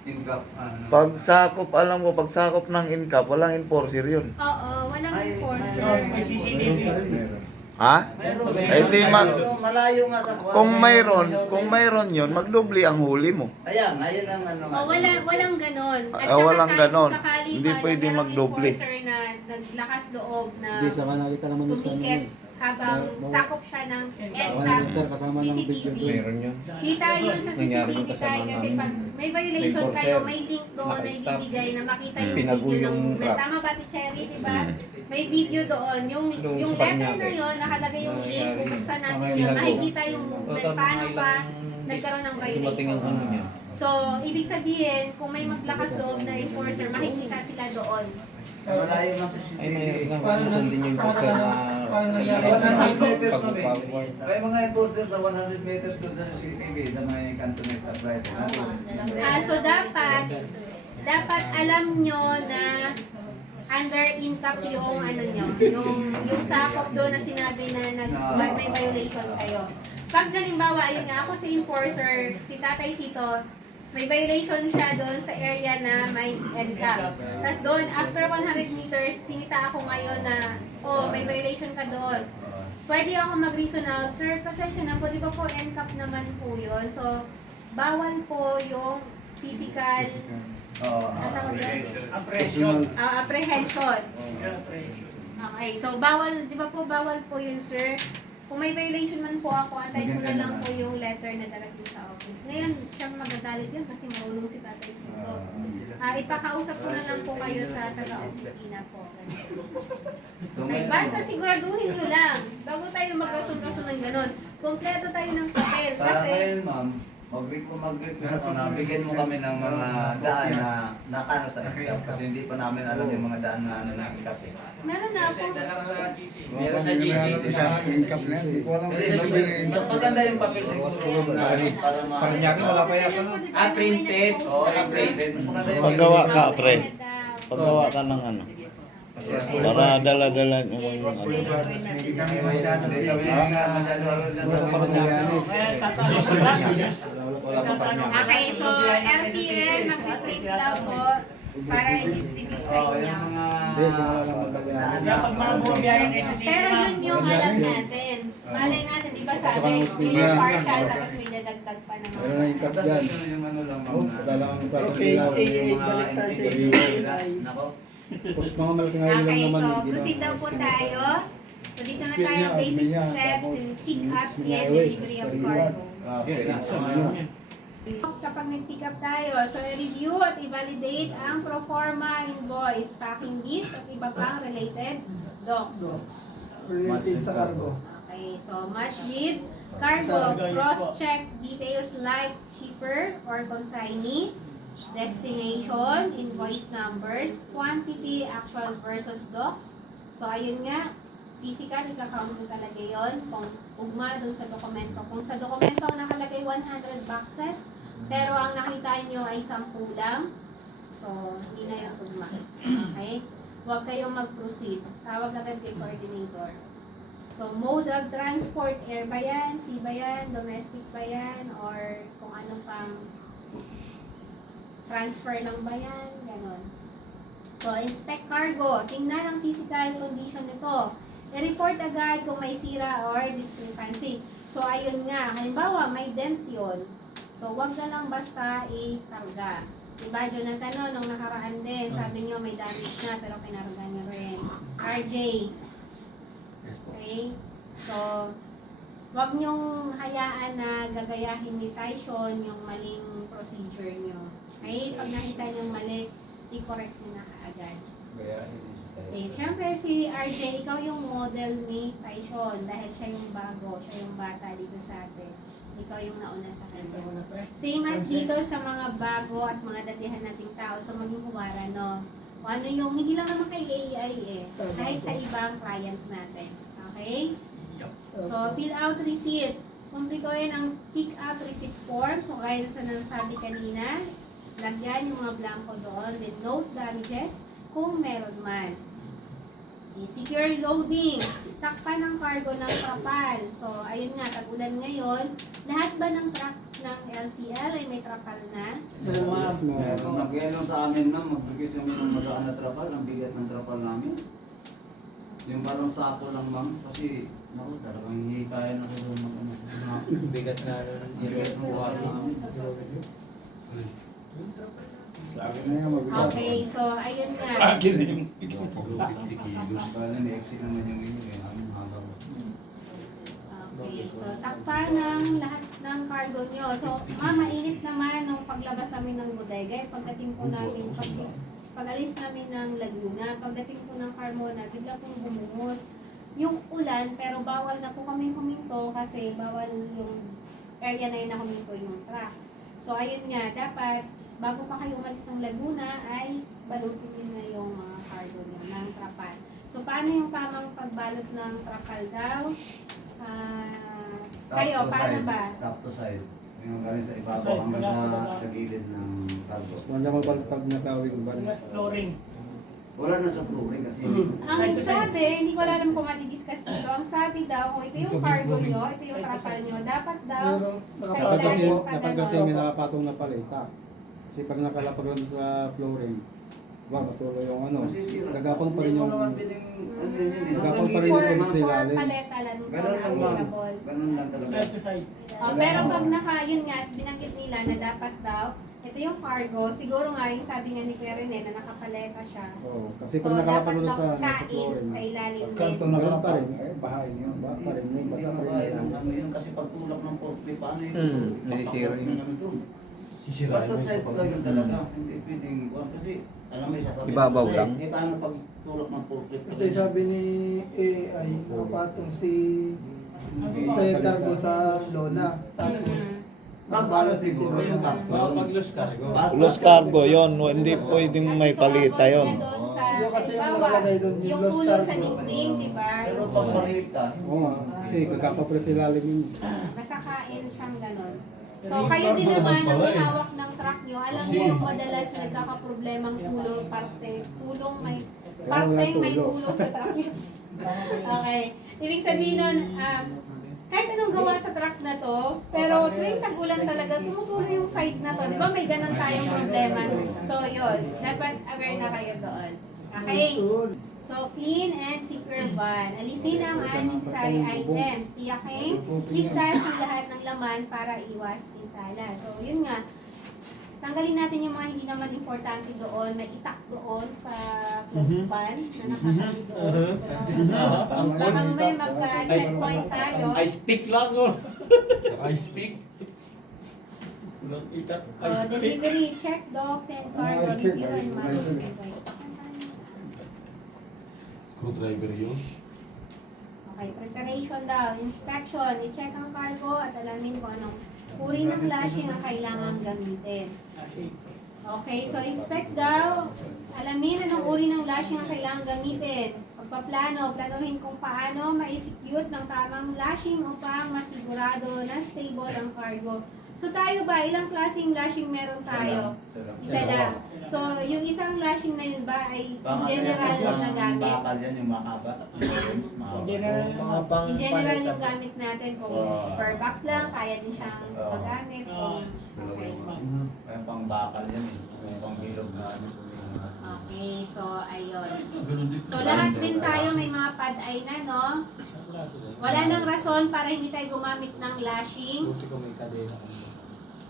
In-cap, ano. Pagsakop, alam ko, pagsakop ng incap, walang enforcer yun. oo, walang Ay, enforcer. May CCTV. Ha? Meron. Eh, di malayo nga sa Kung mayroon yun, magdobli ang huli mo. Ayan, ayun ang ano. O, walang ganon. At Ah, saka walang kahit ganon. sakali Hindi pa pwede na merong magdoble. enforcer na naglakas loob na Hindi, saka nakita naman doon sa tumiket ano. habang sakop siya ng NCAP Kasama ng video CCTV. doon. yun. Kita yun sa Nangyari CCTV nung kasama tayo kasi namin. pag may violation May kayo, enforcer. may link doon na Naka-stop. ibibigay na makita yung Pinago video yung ng truck. tama ba, Cherry, di ba? May video doon. Yung Doon sa letter na Paranaque. yun, nakalagay yung link, Nangyari. bubuksan natin Pinago. yun, makikita yung O, movement, tama paano nga pa ilang nagkaroon ng dumating ang violation. ano niya. So, ibig sabihin, kung may maglakas loob na enforcer, makikita sila doon. Malayo nga sa Ay, may CCTV. nga, sundin yung enforcer na parang nangyari. 100 meters kami. May mga enforcer na 100 meters doon sa CCTV sa may kanto ng stoplight. So dapat alam nyo na under incap yung ano nyo, yung sakop doon na sinabi na may violation kayo. Pag halimbawa, ayun nga, ako si enforcer, si Tatay Sito, may violation siya doon sa area na may NCAP. Tapos doon, after 100 meters, sinita ako ngayon na, may violation ka doon. Pwede ako mag-reason out, sir, pasensya na po, di ba po NCAP naman po yun? So, bawal po yung physical Apprehension. apprehension. Okay, so bawal, di ba po bawal po yun, sir? Kung may violation man po ako, antayin ko na lang po yung letter na darating sa office. Ngayon, siyang magagalit yun kasi marunong si Tatay Sito. Ipakausap ko na lang po kayo sa taga-opisina po. Okay, basta siguraduhin nyo lang. Bago tayo mag-rason-rason ng ganun. Kompleto tayo ng papel. Sa Kasi, ngayon, ma'am, mag-request na bigyan mo kami ng mga daan na nakano sa incap kasi hindi pa namin alam yung mga daan na ano na incap. meron na po. Meron sa GC. Incap na yan. Hindi ko alam kung Meron sa ano yung incap. Maganda yung papel siguro na para Paranaque, wala pa yata nun. Printed. printed. Paggawa ka, pre. Paggawa ka ng ano. Para dala-dala yung Hindi kami masyado. Hindi kami masyado Wala pa Paranaque. Okay, so LCL, mag-print daw po para i-distribute sa inyo. Hindi, simula lang magdala. Pag mga bumiyahin na sa Pero yun yung alam natin. Malay natin, di ba sabi, may partial tapos may dadagdag pa naman. Meron na incap dyan. yung ano lang Oh, wala lang sa Okay, balik tayo sa AA. Nako. Tapos mga malaking ngayon lang Okay, naman. so hindi na- proceed daw po tayo. So dito na tayo, basic steps in pick up and delivery of cargo. Kapag nag-pick up tayo, so review at i-validate ang proforma invoice, packing list at iba pang related docs. Related sa cargo. Okay, so match lead, cargo, cross-check details like shipper or consignee, destination, invoice numbers, quantity, actual versus docs. So ayun nga, physical, ika-count mo talaga yun kung ugma doon sa dokumento. Kung sa dokumento ang nakalagay 100 boxes, pero ang nakita nyo ay 10 lang, so hindi na yung ugma. Okay? Huwag kayong mag-proceed. Tawag agad kay coordinator. So, mode of transport, air ba yan, sea ba yan, domestic ba yan, or kung ano pang transfer lang ba yan, ganon. So, inspect cargo. Tingnan ang physical condition nito. I-report agad kung may sira or discrepancy. So, ayun nga. Halimbawa, may dent yun. So, wag na lang basta ikarga. Diba, Jonathan, no, nung nakaraan din, sabi nyo may damage na, pero kinarga nyo rin. RJ. Okay? So, wag nyong hayaan na gagayahin ni Tyson yung maling procedure nyo. Okay? Pag nakita nyo mali, i-correct nyo na kaagad. Okay, syempre si RJ, ikaw yung model ni Tyson dahil siya yung bago, siya yung bata dito sa atin. Ikaw yung nauna sa kanya. Same as dito sa mga bago at mga datihan nating tao, so maging huwara, no? O ano yung, hindi lang naman kay AI eh, kahit sa ibang client natin. Okay? So, fill out receipt. Kumplituhin ang pick up receipt form. So, gaya sa nasabi kanina, lagyan yung mga blanco doon. Then, note damages kung meron man. Secure loading. Takpan ng cargo ng trapal. So, ayun nga, tag-ulan ngayon. Lahat ba ng truck ng LCL ay may trapal na? Meron nagyelo sa amin na magbigis kami ng magaan na trapal, ang bigat ng trapal namin. Yung parang sako lang ma'am, kasi naku, talagang hihikayan ako doon ng Bigat na ano. bigat ng buwan namin. Sa akin na yan, mabigat. Okay, so ayun nga. akin na yung Kaya na-exit naman yung inyo eh, amin hanggang. Okay, so takpan ng lahat ng cargo nyo. So, mainit naman nung paglabas namin ng bodega. Pagdating po namin, pag-alis namin ng Laguna, pagdating po ng Carmona, bigla pong bumungos yung ulan, pero bawal na po kami huminto kasi bawal yung area na yun na huminto yung truck. So, ayun nga, dapat bago pa kayo umalis ng Laguna ay balutin nyo na yung mga cargo nyo ng trapal. So, para paano yung tamang pagbalot ng trapal daw? Kayo, paano ba? Top to side. Yung galing sa ibabaw hanggang sa gilid ng cargo. Wala naman pag nakawing ba? Flooring. Wala na sa flooring kasi Ang sabi, hindi ko alam kung mati-discuss dito, ang sabi daw, kung ito yung cargo nyo, ito yung trapal nyo, dapat daw sa ilalim pa Kapag kasi may gano'n. nakapatong na palita. Kasi pag nakalapag lang sa flooring, patuloy yung ano, masisira. gagapang pa rin Hindi yung... mo naman piling ano yun yun. Gagapang pa rin yung For sa ilalim. paleta lang po Ganun na lang ma'am. applicable. Ganun lang talaga. Side to side. Pero pag yun nga, binanggit nila na dapat daw, ito yung cargo, siguro nga yung sabi nga ni Kuya Rene na nakapaleta siya. Oo, kasi So, pag nakalapag dapat lang sa kain flooring, sa ilalim din. Kanto na lang pa rin. Bahain yun. Pa rin yun. Basta pa rin yun. Ano yun kasi pagtulak ng forklift, paano yun? Nasisira yun. Basta side lang yun talaga. Hindi pwedeng, kasi alam mo sa kabila. Ibabaw lang. Eh paano pagtulak ng forklift? Kasi sabi ni AI, napatong si sa cargo sa lona. Tapos, Paano siguro yung takbo? Pag-loss cargo. Lost cargo yon, hindi pwedeng may palita yon. Yung kasi yung nakalagay doon, yung yung lost ulo sa cargo. dingding, di ba? Pero pag palita, Oo nga, kasi gagapa pa rin sa ilalim yun. Basta kain siyang ganon. So, kayo din naman ang may hawak ng truck nyo. Alam niyo yung madalas nagkakaproblemang pulong parteng may tulong sa truck nyo. Okay. Ibig sabihin nun, kahit anong gawa sa truck na to, pero tuwing tag-ulan talaga, tumutuloy yung side na to. Di ba may ganun tayong problema? So, yun. Dapat aware na kayo doon. Okay? So, clean and secure van. Alisin ang unnecessary items. Tiyaking ligtas ang lahat ng laman para iwas pinsala. So, yun nga. Tanggalin natin yung mga hindi naman importante doon. May itak doon sa close van na nakakali doon. So, baka mamaya magka-checkpoint tayo. I speak lang oh. I speak. So, delivery, check dogs and cargo, review and management. Screwdriver yun. Okay, preparation daw. Inspection, i-check ang cargo at alamin kung anong uri ng lashing ang kailangan gamitin. Okay, so inspect daw. Alamin anong uri ng lashing ang kailangan gamitin. Pagpaplano, planuhin kung paano ma-execute ng tamang lashing upang masigurado na stable ang cargo. So tayo ba, ilang klaseng lashing meron tayo? Isa lang. So yung isang lashing na yun ba ay in general lang na gamit? Bakal yan yung makaba. In general yung gamit natin kung per box lang, kaya din siyang magamit. Okay. Kaya pang bakal yan eh. Pang bilog na ano. Okay, so ayun. So lahat din tayo may mga pad-eye na, no? Wala nang rason para hindi tayo gumamit ng lashing.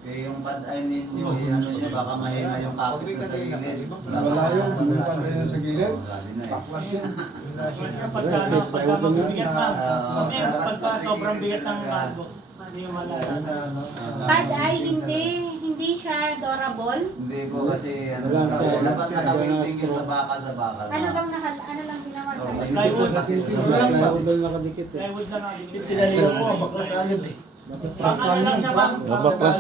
eh yung pad-eye ninyo, ano niya, baka mahina yung kakit na sa gilid. Wala yung pad-eye na sa gilid. Pakwas yan. Pagka mabibigat pa. Pagka sobrang bigat ng cargo. Hindi mo malala. Pad-eye hindi siya durable. Hindi po kasi ano Wala siya. dapat nakawinting yun sa bakal Ano bang ano lang ginawa Oh, tayo? Plywood. Plywood lang nakadikit eh. Plywood lang ang Pinalilo mo, magkasalad eh. Baka na lang siya ma'am. Nabaklas.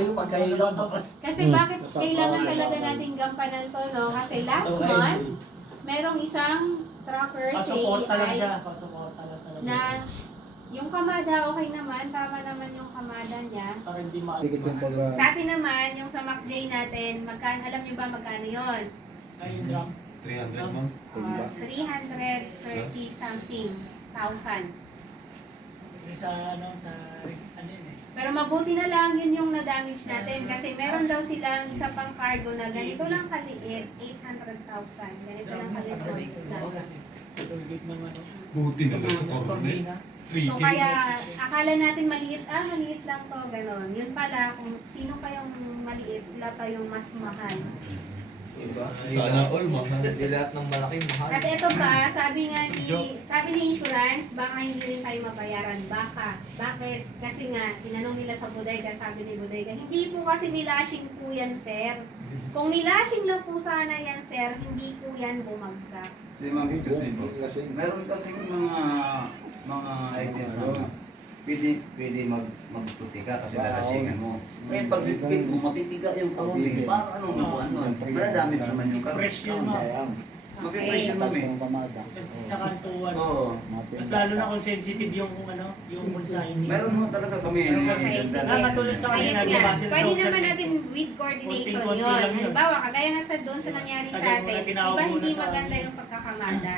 Kasi bakit kailangan talaga nating gampanan to, no? Kasi last month, merong isang trucker sa Pasuporta lang AI siya. Pasuporta lang talaga. na yung kamada, okay naman, tama naman yung kamada niya. Para hindi ma- Dikit yung pag... Sa atin naman, yung sa MacJ natin, magkano, alam niyo ba magkano yun? Ay, drum. 300 ma'am. 330 something thousand. Sa ano, sa ano yun eh. Pero mabuti na lang yun yung na-damage natin kasi meron daw silang isa pang cargo na ganito lang kaliit, 800,000. Ganito lang kaliit. Tollgate naman. Buti na lang sa corner. So kaya akala natin maliit lang to, gano'n. Yun pala, kung sino pa yung maliit, sila pa yung mas mahal. Sana all mahal. Hindi lahat ng malaki mahal. Kasi ito pa, sabi ni insurance, baka hindi rin tayo mabayaran. Baka. Bakit? Kasi nga, tinanong nila sa bodega, sabi ni bodega, hindi po kasi nilashing po yan, sir. Kung nilashing lang po sana yan, sir, hindi po yan bumagsak. Si Ma'am kasi meron kasi mga item na pwede magputi ka kasi lalasingan mo. Eh pag higpit mo, mapipiga yung kahoy. Parang ano, madamage naman yung kahoy. Fresh yun ma'am. Mapipresyon kami. Sa kantuan. Oo. Mas lalo na kung sensitive yung yung consignee. Meron mo talaga kami. Okay, sige. Matulad sa Ayun kanila, nga, nagbabase sa pwede social naman media. natin with coordination Konting-konti yun. lang yun. Halimbawa, kagaya nga sa doon sa nangyari sa Tagal mo atin, na tinawag iba mo hindi na sa maganda amin. yung pagkakamada.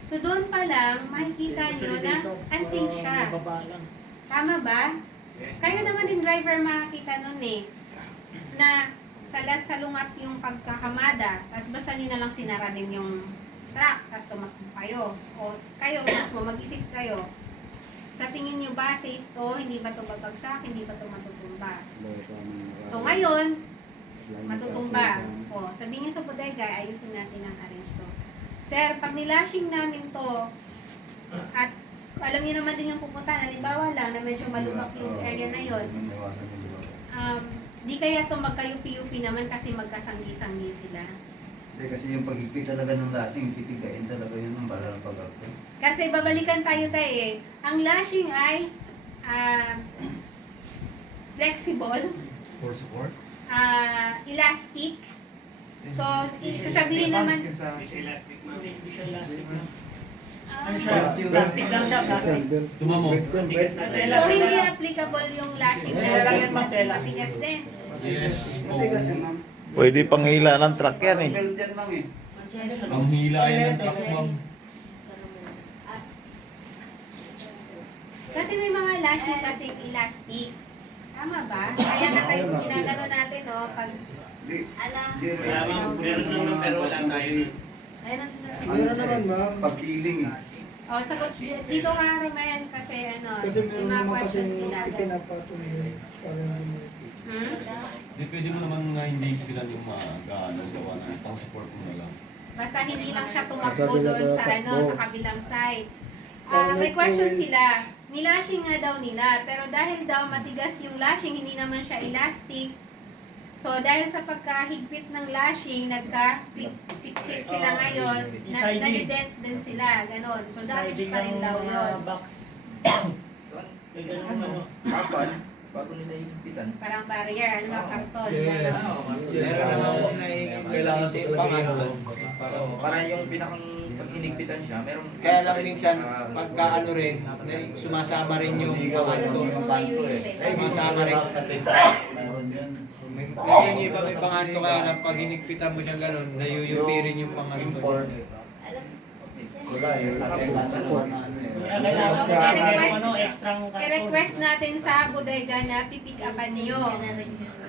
So doon pa lang, makikita nyo na unsafe siya. Baba lang. Tama ba? Kayo naman din driver makakita nun eh, na salungat yung pagkakamada, tapos basta nyo na lang sinara din yung truck, tapos tumakbo kayo. O kayo mismo, mag-isip kayo, sa tingin nyo ba safe to, hindi ba ito babagsak, hindi ba ito matutumba? So ngayon, matutumba. O, sabihin nyo sa bodega, ayusin natin ang arrange to. Sir, pag nilashing namin to, at alam niyo naman din yung pupuntahan, halimbawa lang na medyo malumak yung area na yon, di kaya to magka-UP-UP naman kasi magkasanggi-sanggi sila. Hindi, kasi yung pagigpit talaga ng lasing, pitigain talaga yun ng bala ng pag-acto. Kasi babalikan tayo eh. Ang lashing ay flexible, For support? elastic. So, sasabihin naman, Hindi siya elastic na. Ano ah, siya? Plastic lang siya, plastic. Tumamo. so hindi applicable yung lashing na matigas din. Yes. Matigas yun, ma'am. Pwede pang hila ng truck yan eh. Belt yan, ma'am eh. Ang hila yan ng truck, ma'am. Kasi may mga lashing kasi elastic. Tama ba? Kaya na tayo ginagano natin, no? Pag, Di, ala, di, Meron lang pero wala tayo. ayun ang sasabihin. Meron naman, ma'am. pagkiling eh. Oh, sagot dito ka, Romain, kasi ano, Kasi may meron mga naman kasi questions sila. ipinapatuloy. Parang Hmm? Di pwede mo naman nga hindi pilan yung gaano gawa na pang support mo na lang. Basta hindi lang siya tumakbo doon sa ano, sa kabilang side. Pero May may question fuel. sila. Nilashing nga daw nila, pero dahil daw matigas yung lashing, hindi naman siya elastic. So dahil sa pagkahigpit ng lashing, nagka-pit sila ngayon, Siding. nadident din sila, ganon. So damage Siding pa rin ng daw mga yun. box. May ganun ano. Kapan, bago nila higpitan. Parang barrier, alam mo, karton. Yes. ganon. Yes. Meron na akong Kailangan ko talaga pangatlo. Para yung pinakang pag hinigpitan siya, meron... Kaya lang minsan, pagka ano rin, sumasama rin yung pangatlo. Sumasama rin. Minsan yung iba may pangatlo, kaya lang pag hinigpitan mo siyang ganun, nayuyupi rin yung pangatlo. Kaya kailangan So, siya i-request- ano, extra karton. I-request natin sa bodega na pipick upan nyo.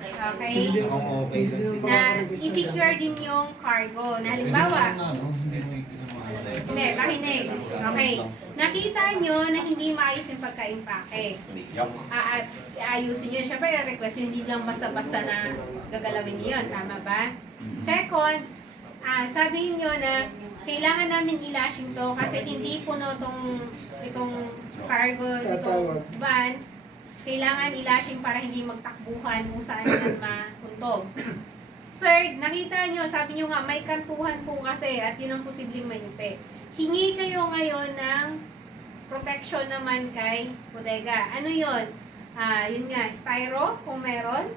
Okay? Hindi Oo, okay. hindi naman Na makakaragis na i-secure din yung cargo. Na halimbawa, Hindi mo ikinamahalay. hindi, makinig. Okay. Nakita nyo na hindi maayos yung pagka-impake. At aayusin yun. Siyempre, i-request yun, hindi lang basta-basta na gagalawin nyo yun. Tama ba? Second, sabihin nyo na kailangan namin i-lashing to kasi hindi puno itong cargo, itong Tatawag. van. Kailangan i-lashing para hindi magtakbuhan kung saan yan makuntog. Third, nakita nyo, sabi nyo nga, may kantuhan po kasi at yun ang posibleng mayupi. Hingi kayo ngayon ng protection naman kay bodega. Ano yun? Yun nga, styro kung meron.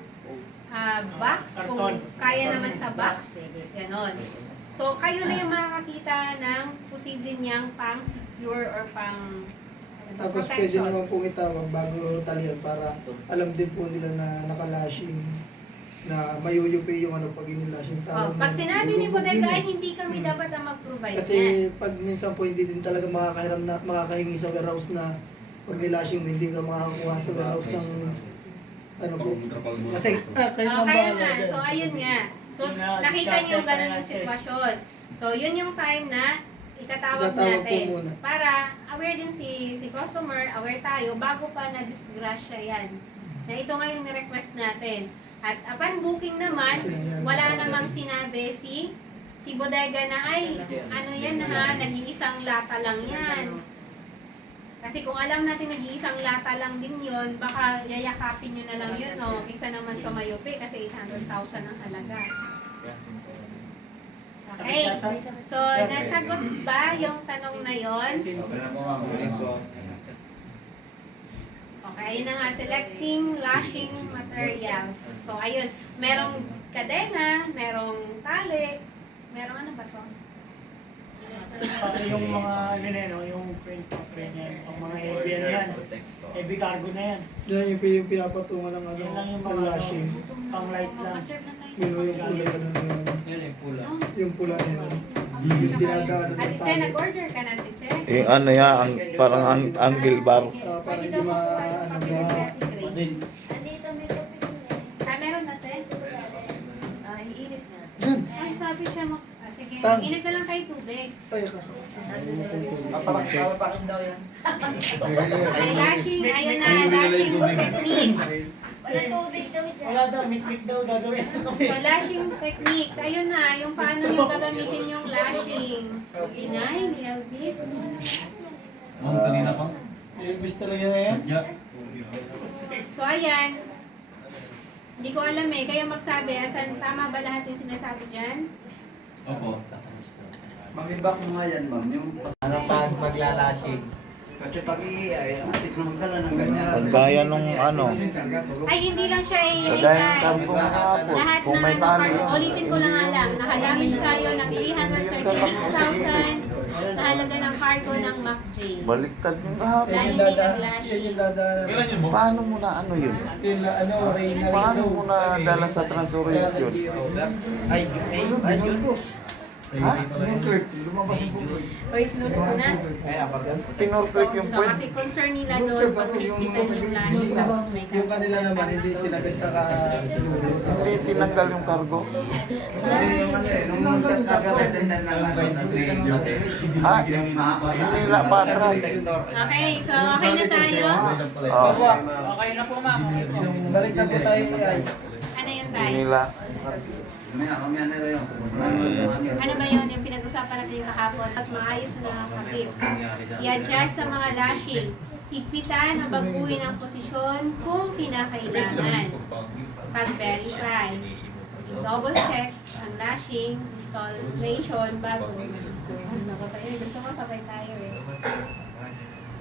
Box kung kaya naman sa box. Ganon. So, kayo na yung makakakita ng posible niyang pang-secure or pang Tapos pwede naman pong itawag bago talian para alam din po nila na nakalashing na mayuyupi yung ano pag inilashing. Pag sinabi ni bodega ay hindi kami dapat ang mag-provide Kasi niyan. pag minsan po hindi din talaga makakahingi sa warehouse na pag nilashing mo, hindi ka makakakuha sa warehouse ng ano po. Kasi kayo nang Kaya bahala nga, dyan. so ayun nga. So nakita niyo yung ganun yung sitwasyon. So yun yung time na itatawag Itatawag po natin muna. para aware din si customer, aware tayo bago pa na-disgrasya yan. Na ito nga yung request natin. At upon booking naman, wala namang sinabi si bodega na ay ano yan ha, nag-iisang lata lang yan. Kasi kung alam natin nag-iisang lata lang din yon, baka yayakapin nyo na lang yun, no? Kisa naman sa Mayupi kasi 800,000 ang halaga. Okay. So, nasagot ba yung tanong na yon? Okay, ayun na nga, selecting lashing materials. So, ayun, merong kadena, merong tali, merong ano ba to? Pati yung mga veneno, yung print of veneno, yung mga ABN yan. AB cargo na yan. Yan yung pinapatungan ng Yan lang yung ng mga lashing. pang light lang. Yun yung kulay ano na yan. Yan yung pula. Yung pula na yan. Yung dinadaanan ng Ate Che, tali. nag-order ka na, Ate Che? Yung ano yan, parang angle bar. Para hindi ano bebe. Andito may tubig na. Ah, meron na, Te? Ah, iinit na. Yan. Ay, sabi siya mo. Ah, sige, Tang. init na lang kayo tubig. Ay, kaka. Papakin daw yan. Ay, lashing, ayun na, lashing techniques. Wala tubig daw dyan. Wala daw, mit daw gagawin. So, lashing techniques. Ayun na, yung paano yung gagamitin yung lashing. Inay, ni Elvis. Ma'am, kanina pa. Gusto lang yan. Sadya. So, ayan. Hindi ko alam eh. Kayo magsabi, asan tama ba lahat yung sinasabi dyan? Opo. Mag-imbak mo nga yan, ma'am. Yung Ano pag maglalashing? kasi pag iiay, atik naman ka na ng ganyan. Pagbayan nung ano. Ay, hindi lang siya Kagaya ng i-reply. kampo na kapos. Lahat Kung ng may ano, tali. ulitin ko lang nga lang, nakadamage tayo ng 336,000 na halaga ng cargo ng MacJ. Baliktad yung kahapon. Dahil Yan hindi yung dada. nag-lashing. Yan yung dada. Kailan yun mo? Paano mo na ano yun? Ano, Reyna. Paano mo na dala sa Transurate yun? Ay, yun. Ha? Lumabas yung bukod. Oy, sunod ko na. Kaya pag Pinorfect yung So, puwet. kasi concern nila doon, pag ligpitan yung lashing, tapos may Yung kanila naman, hindi sila sa siguro. Hindi tinanggal yung cargo. Kasi yung ano eh, nung nagkakaroon na naman Ha? Hinila pa atras. Okay, so okay na tayo. Oh, Okay na po, ma'am. Okay po. Balik na po tayo ay. Ano yun tayo? hinila. Mamaya na rin. Ano ba yun yung pinag-usapan natin kahapon? At maayos na kapit. I-adjust ang mga lashing. Higpitan ang baguhin ang posisyon kung kinakailangan. Pag-verify. Double check ang lashing, installation bago. Ano ko sa'yo? Gusto ko sabay tayo eh.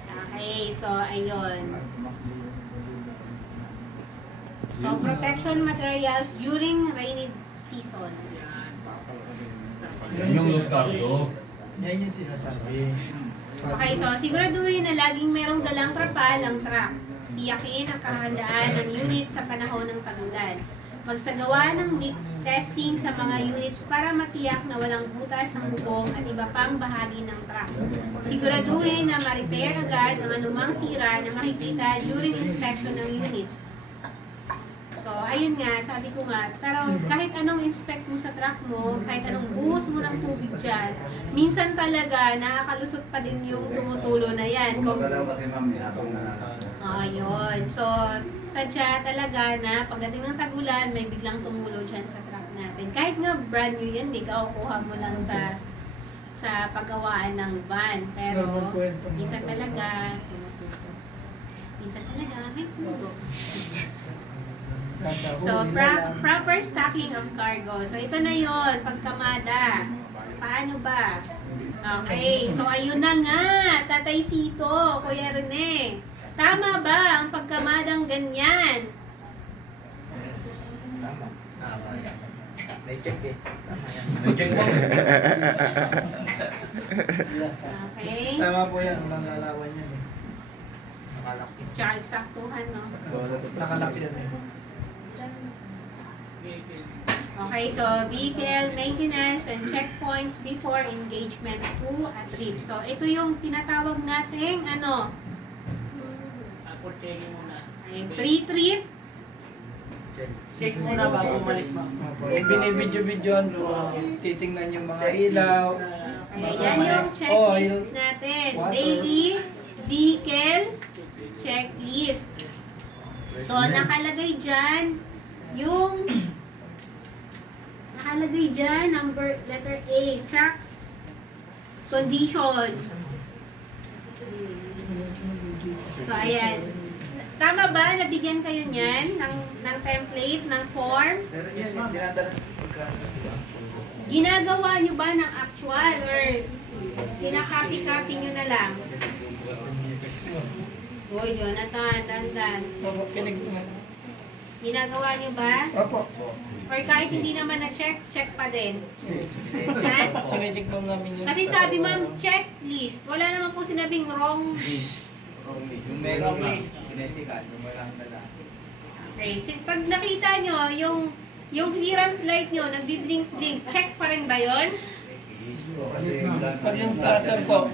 Okay, so ayun. So protection materials during rainy season. Yan yung Los Cardo. Yan yung sinasabi. Okay, so siguraduhin na laging merong dalang trapal ang truck. Tiyakin ang kahandaan ng unit sa panahon ng tag-ulan. Magsagawa ng leak testing sa mga units para matiyak na walang butas ang bubong at iba pang bahagi ng truck. Siguraduhin na ma-repair agad ang anumang sira na makikita during inspection ng unit. So, ayun nga, sabi ko nga, pero kahit anong inspect mo sa truck mo, kahit anong buhos mo ng tubig dyan, minsan talaga nakakalusot pa din yung tumutulo na yan. Kung kasi ma'am, atong na. ayun. So, sadya talaga na pagdating ng tag-ulan, may biglang tumulo dyan sa truck natin. Kahit nga brand new yan, ikaw kuha mo lang sa paggawaan ng van. Pero, minsan talaga, minsan talaga, may tulo. So, proper stocking of cargo. So, ito na yon pagkamada. So, paano ba? Okay, so ayun na nga, Tatay Sito, Kuya Rene. Tama ba ang pagkamadang ganyan? May check eh. May check mo. Okay. Tama po yan, walang lalawan yan eh. Nakalaki. Tsaka eksaktuhan, no? Nakalaki yan eh. Okay, so vehicle maintenance and checkpoints before engagement to a trip. So, ito yung tinatawag nating ano, For checking muna. ay pre-trip. Check muna bago umalis, ma'am. Binibidyo-bidyoan po, titingnan yung mga ilaw. Okay, yan yung checklist natin. Daily vehicle checklist. So, nakalagay dyan yung letter A, trucks condition. So, ayan. Tama ba? Nabigyan kayo niyan ng template, ng form? Yes, ma'am. Dinadala. Ginagawa nyo ba ng actual or kinakopy-copy nyo na lang? Hoy, Jonathan, dandan. Kinig naman. Ginagawa niyo ba? Opo. Or kahit hindi naman na-check, check pa din. Ha? Chinecheck ma'am namin yun. Kasi sabi ma'am, checklist. Wala naman po sinabing wrong. Yung meron list, pinetikan, yung walang dala. Okay. Pag nakita nyo, yung clearance light nyo, nagbi-blink-blink, check pa rin ba yun? Pag yung placer po,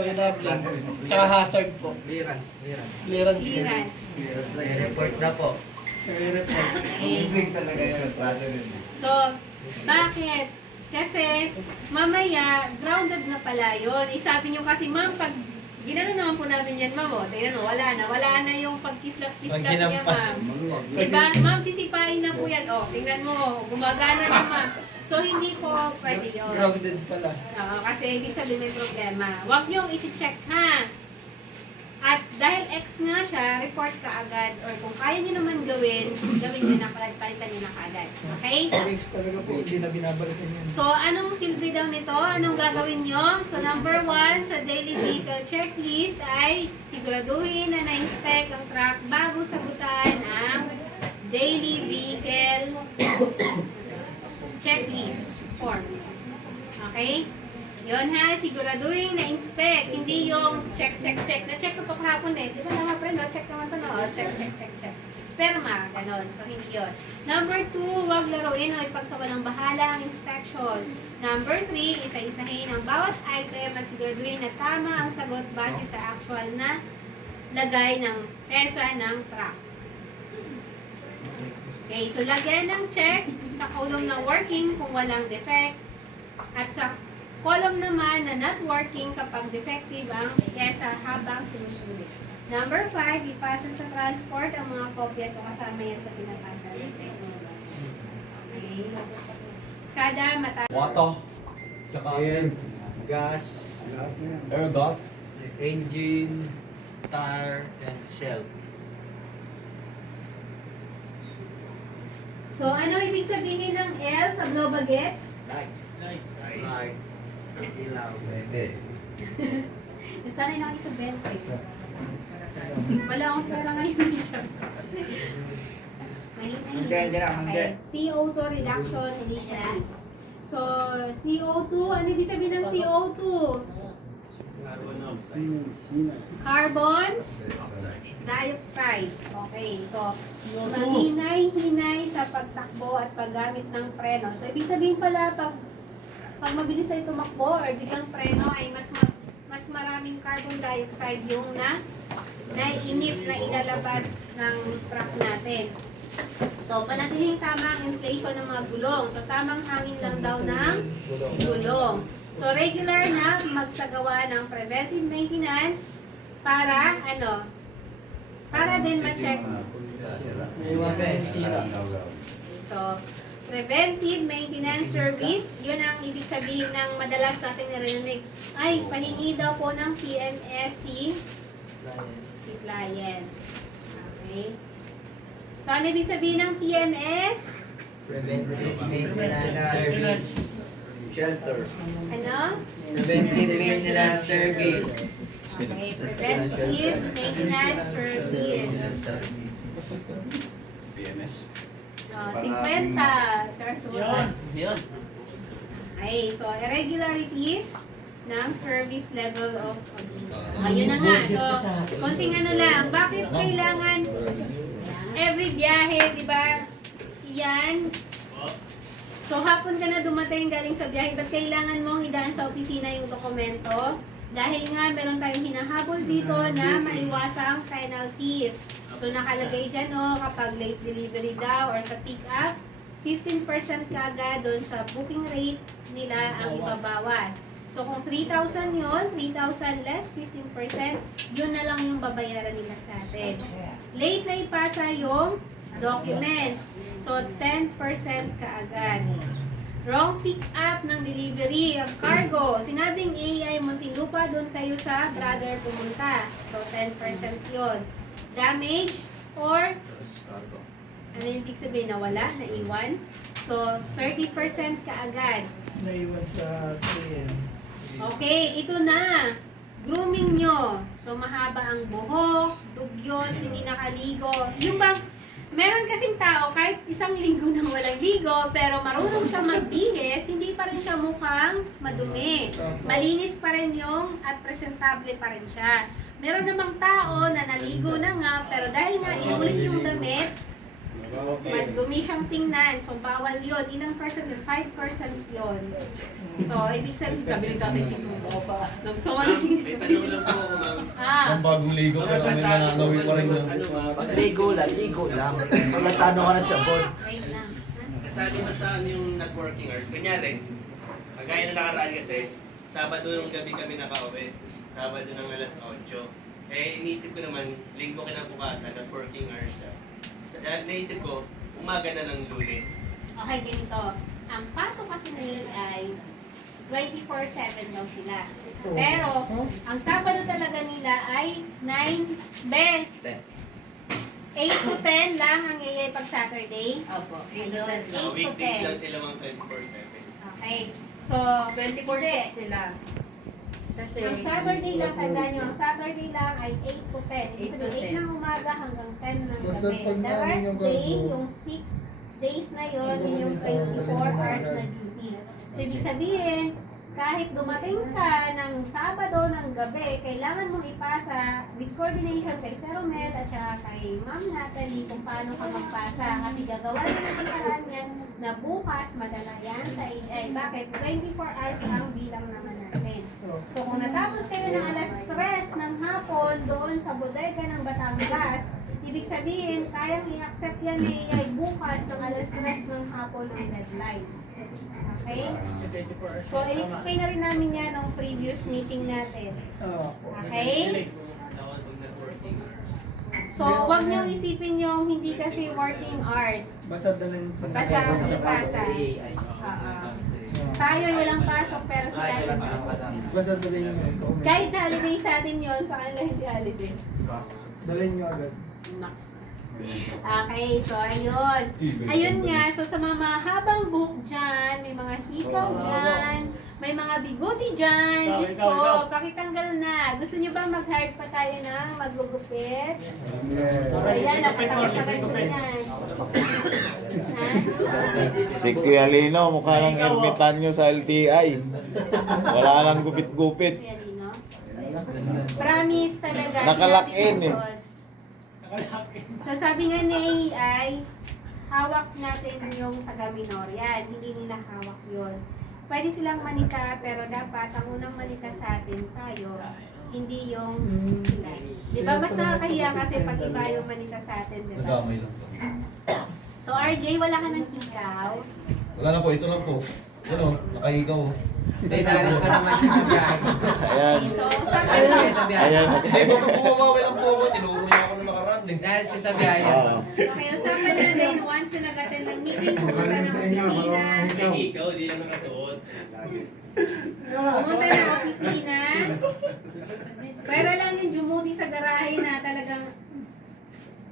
yun na blink. Tsaka hazard po. Clearance. Clearance. Clearance. Report na po. Nagre-report. Okay. talaga yun. So, bakit? Kasi, mamaya, grounded na pala yun. Isabi nyo kasi, ma'am, pag ginano naman po namin yan, ma'am, o, tingnan mo, wala na yung pagkislap-kislap niya, ma'am. Diba, ma'am, sisipain na po yan. O, tingnan mo, gumagana na, ma'am. So, hindi po pwede yun. Grounded pala. Oo, kasi ibig sabihin may problema. Huwag niyong isi-check, ha? At dahil X nga siya, report ka agad. Or kung kaya niyo naman gawin niyo na, palitan niyo na kaagad. Okay? X talaga po, hindi na binabalikan yan. So, anong silbi daw nito? Anong gagawin nyo? So, number 1 sa daily vehicle checklist ay siguraduhin na na-inspect ang truck bago sagutan ang daily vehicle checklist form. Okay? Yun ha, siguraduhin na-inspect. Hindi yung check. Na-check ko to kahapon eh. Di ba naman pre, no? Check naman to, no? Check. Perma, ganon. So, hindi yun. Number 2, huwag laruin o ipagsawalang bahala ang inspection. Number 3, isa-isahin ang bawat item at siguraduhin na tama ang sagot base sa actual na lagay ng pesa ng truck. Okay, so lagyan ng check sa column na working kung walang defect at sa column naman na not working kapag defective ang pyesa habang sinusulit. Number 5, ipasa sa transport ang mga kopya. So, kasama yan sa pinapasa natin. Okay. Kada mata... Water. Tsaka Gas, ergot. engine, tire, and shell. So, ano ibig sabihin ng L sa Global Gets? Light. Ilaw. Nasanay na ako sa 20. Wala akong pera ngayon. Okay. CO2 reduction initiative. So, CO2, ano ibig sabihin ng CO2? Carbon dioxide. Okay, so, mahinay-hinay sa pagtakbo at paggamit ng preno. So, ibig sabihin pala, pag mabilis ay tumakbo or biglang preno ay mas maraming carbon dioxide yung naiinip na ilalabas ng truck natin. So, panatiling tama ang inflation ng mga gulong. So, tamang hangin lang daw ng gulong. So, regular na magsagawa ng preventive maintenance para para din ma-check. So, preventive maintenance service, yun ang ibig sabihin ng madalas natin narinig. Ay, paningi daw po ng PNS si client. Okay. So, ano ibig sabihin ng PMS? Preventive maintenance service. Shelter. Ano? Preventive maintenance service. Okay, preventive maintenance service. PMS. 50. Yun. Okay, so irregularities ng service level of ayun na nga. So, konting lang. Bakit kailangan every biyahe, di ba? Yan. So, hapon ka na dumating galing sa biyahe, ba't kailangan mong idaan sa opisina yung dokumento? Dahil nga, meron tayong hinahabol dito na maiwasang penalties. So, nakalagay dyan, kapag late delivery daw or sa pick-up, 15% kaagad doon sa booking rate nila ang ibabawas. So, kung 3,000 yun, 3,000 less 15%, yun na lang yung babayaran nila sa atin. Late na ipasa yung documents. So, 10% kaagad. Wrong pick-up ng delivery of cargo. Sinabing A ay Muntinlupa, doon kayo sa brother pumunta. So, 10% yon. Damage or ano yung ibig sabihin? Nawala? Naiwan? So, 30% kaagad. Naiwan sa 3M. Okay, ito na. Grooming nyo. So, mahaba ang buhok, dugyot, hindi nakaligo. Yung bang Meron kasing tao, kahit isang linggo nang walang ligo, pero marunong siyang magbihis, hindi pa rin siya mukhang madumi. Malinis pa rin yung at presentable pa rin siya. Meron namang tao na naligo na nga, pero dahil nga inulit yung damit, madumi siyang tingnan. So, bawal yun. Ilang percent yun? 5% yun. So, ibig sabihin, sabi ni Tatay Siguro. May tanong lang po ako, ma'am. Ah, Ang bagong ligo, pero may nananawin pa rin yun. Pag ligo lang. Pag natano ka na sa board. wait lang. Kasali ba saan yung networking hours? Kunyari, kagaya na nakaraan kasi, Sabado ng gabi kami naka-OS. Sabado ng alas 8. Eh, inisip ko naman, linggo kinabukasan, networking hours siya. Naisip ko, umaga na ng Lunes. Okay, ganito. Ang pasok kasi nila ay 24/7 daw sila. Pero, ang Sabado talaga nila ay 8 to 10 lang ang AA pag Saturday. Opo. Ayun, 8 to Weekdays 10. lang sila mga 24/7. Okay. So, 24/6 sila. Kasi ang Saturday lang, tandaan nyo, ang Saturday lang ay 8 to 10. Ibig 8 to sabihin, 8 ng umaga hanggang 10 ng Basta gabi. pag The namin rest yung day, cargo, yung 6 days na yon, yun yung 24 hours na duty. So, ibig sabihin, kahit dumating ka ng Sabado ng gabi, kailangan mong ipasa with coordination kay Sir Romel at saka kay Ma'am Natalie kung paano ka magpasa. Kasi gagawa na ng paraan yan na bukas madala yan sa AI. Bakit? 24 hours ang bilang naman natin. So kung natapos kayo ng alas 3 ng hapon doon sa bodega ng Batangas, ibig sabihin, kayang i-accept yan ni AI bukas ng alas 3 ng hapon ng deadline. Okay? So, i-explain na rin namin yan ng previous meeting natin. Okay? So, wag niyong isipin yung hindi kasi working hours. Basta dalhin. Basta ipasa. Tayo walang pasok pero sila may pasok. Basta dalhin nyo. Kahit na holiday sa atin yun, sa kanila hindi holiday. Dalhin nyo agad. Next. Okay, so ayun. Ayun nga, so sa mga mahabang buhok dyan, may mga hikaw dyan, may mga bigoti dyan, Diyos ko, pakitanggal na. Gusto nyo ba mag-hard pa tayo ng magugupit? Ayan, napatanggal sa yan. Ha? Si Kuya Lino, mukha ng ermitanyo sa LTI. Wala nang gupit-gupit. Kuya Lino? Promise talaga. Nakalock-in sinabi ko eh. doon. So sabi nga ni AI, hawak natin yung taga-Minorian, hindi nila hawak yun. Pwede silang manita, pero dapat ang unang manita sa atin tayo, hindi yung sila. Di ba mas nakakahiya kasi pag iba yung manita sa atin, di ba? Nadamay lang to. So RJ, wala ka ng hikaw. Wala na po, ito lang po. Ano, nakahigaw. Hindi, naalis ko naman siya sa biyahe. Ayan. Okay, so sabi Naalis ko sa biyahe. Ayan. Hindi, bago bumaba lang po ako, tinuro niya ako na nakaraan eh. Naalis ko sa biyahe. Oo. okay, usapan natin once na nag-attend ng meeting, pumunta ng opisina. Ikaw, di lang nakasuot. Pumunta ng opisina. Pero lang yung dumuti sa garahe na talagang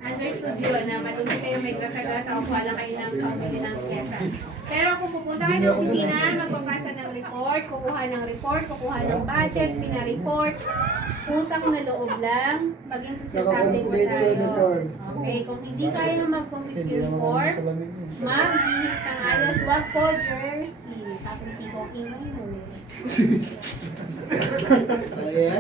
understood yun na madumi kayo may grasa-grasa o wala kayo ng pamili ng pyesa. Pero kung pupunta kayo ng opisina, magpapasa ng report, kukuha ng report, kukuha ng budget, pinareport, utang na loob lang, maging presentable mo Naka-complete tayo. yung report. Okay, kung hindi kayo mag-complete yung report, magbihis ng ayos, wag po jersey. Tapos i-walking mo.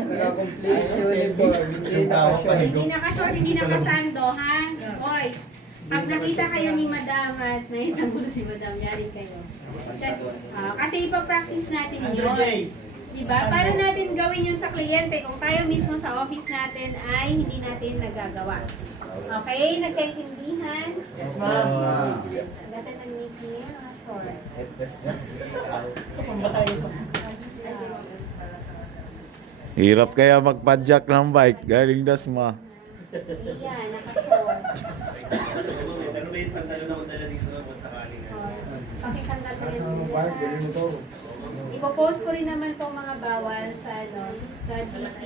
Naka-complete yung uniform. Yung tawag pa, Hindi nakashort, hindi nakasando, ha? Boys, pag nakita kayo ni Madam at nahitangulo si Madam, yari kayo. Kasi ipapractice natin yun. Diba? Paano natin gawin yun sa kliyente kung tayo mismo sa office natin ay hindi natin nagagawa? Okay? Nagkaintindihan? Yes, ma'am. Gatan ng meeting, mga short. Hirap kaya magpadjak ng bike galing Dasma. Ayan, nakashort. Pero may pantalon ako dala dito kung sakali nga. Pakitanggal ko rin nila. Ipopost ko rin naman itong mga bawal sa sa GC.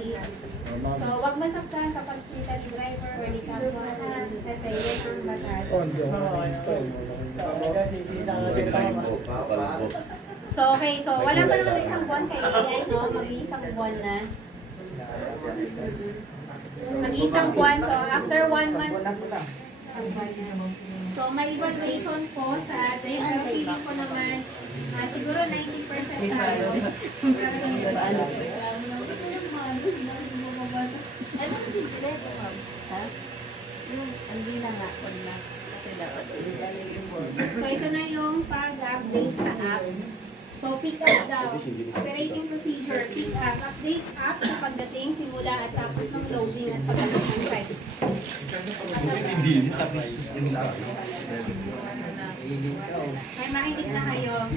So, wag masaktan kapag sila driver or di kapwa kasi yan ang batas. So, okay. So, wala pa naman isang buwan kay AI, no? Mag-iisang buwan na. Mag-iisang buwan. So, after 1 month, So, may evaluation po sa atin. Pero feeling ko naman, siguro 90% tayo. Ano si Julieta, ma'am? Ha? Yung, hindi na nga, wala na. Kasi dapat ulit yung board. So, ito na yung pag-update sa app. So, pick up daw. Operating procedure. Pick up. Update app sa pagdating, simula at tapos ng loading at pagdating ng site. May makinig na kayo.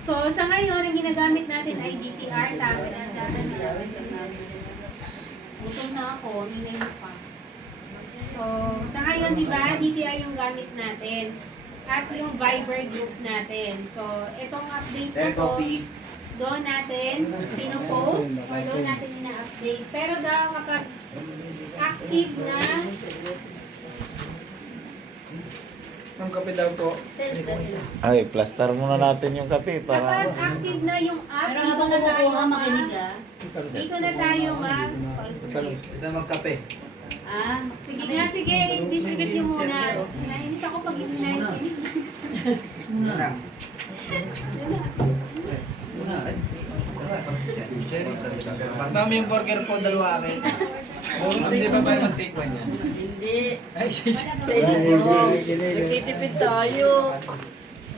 So, sa ngayon, ang ginagamit natin ay DTR. Tama na ang data na. Gutom na ako, hinay mo pa. So, sa ngayon, di ba, DTR yung gamit natin. At yung Viber group natin. So, itong update na to, doon natin pinopost or doon natin ina-update. Pero daw kapag active na, Ang kape daw po. Sales na sila. Ay, plaster muna natin yung kape kapag para... active na yung app, Pero dito habang na tayo kumukuha, makinig ah. Dito na tayo Ito magkape. Sige nga, sige, distribute nyo muna. Nainis ako pag hindi naikinig. Ma'am, yung burger po, dalawa akin. Hindi ba ba mag-take one yan? Hindi. Sa isa mo. Nagtitipid tayo.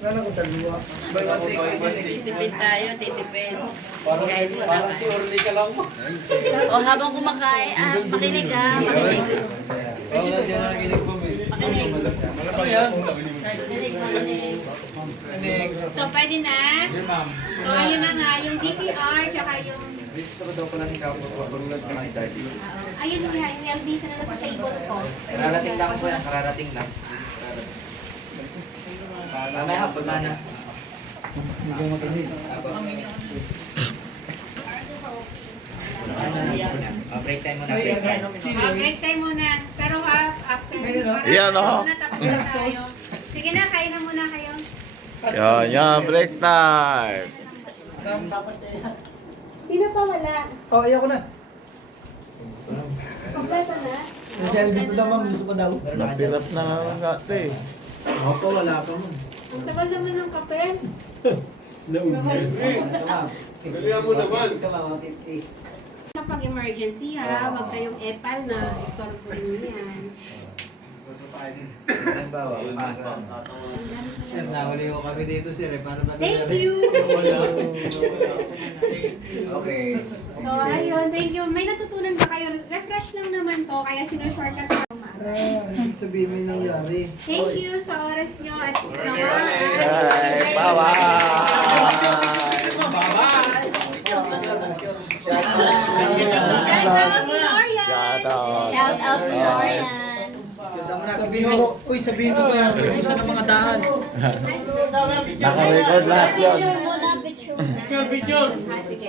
Sana ko dalawa. Buy one take one yun eh. Titipid tayo, titipid. Kahit wala. Parang si Orly ka lang po. O habang kumakain, makinig ah, makinig. Kasi hindi na nakinig po eh. Makinig. Ano ba yan? Makinig, makinig. So, pwede na. So, ayun na nga, yung DTR, tsaka yung... Gusto ko daw pala ni Kapo, paparulas ka ng daddy. Ayun nga, yung LBC na nasa table ko. Kararating lang po yan, kararating lang. Mamaya, punta na. Break time muna, break time. Break time muna. Pero after. Yan, oh. Tapos na tayo. Sige na, kain na muna kayo. Yan, break time. Sino pa wala? Oh, ayoko na. Kompleto na? Kasi Alvin ko daw ma'am, gusto ko daw. Napirap na nga ito eh. Ako, wala pa mo. Ang tagal naman ng kape. Bilihan mo naman. Kapag emergency ha, wag kayong epal na store po rin yan. Sir, nahuli ko kami dito sir, paano ba? Thank you! Okay. So ayun, thank you. May natutunan ba kayo? Refresh lang naman to, kaya sinushortcut ko. Sabihin mo yung nangyari. Thank you sa oras nyo at sa Bye! Bye-bye! Shout out Gloria! Shout out! Shout out Florian. Sabihin mo ba yan? Usa ng mga daan. Naka-record lahat yun. Picture muna, picture. Picture, picture. Sige.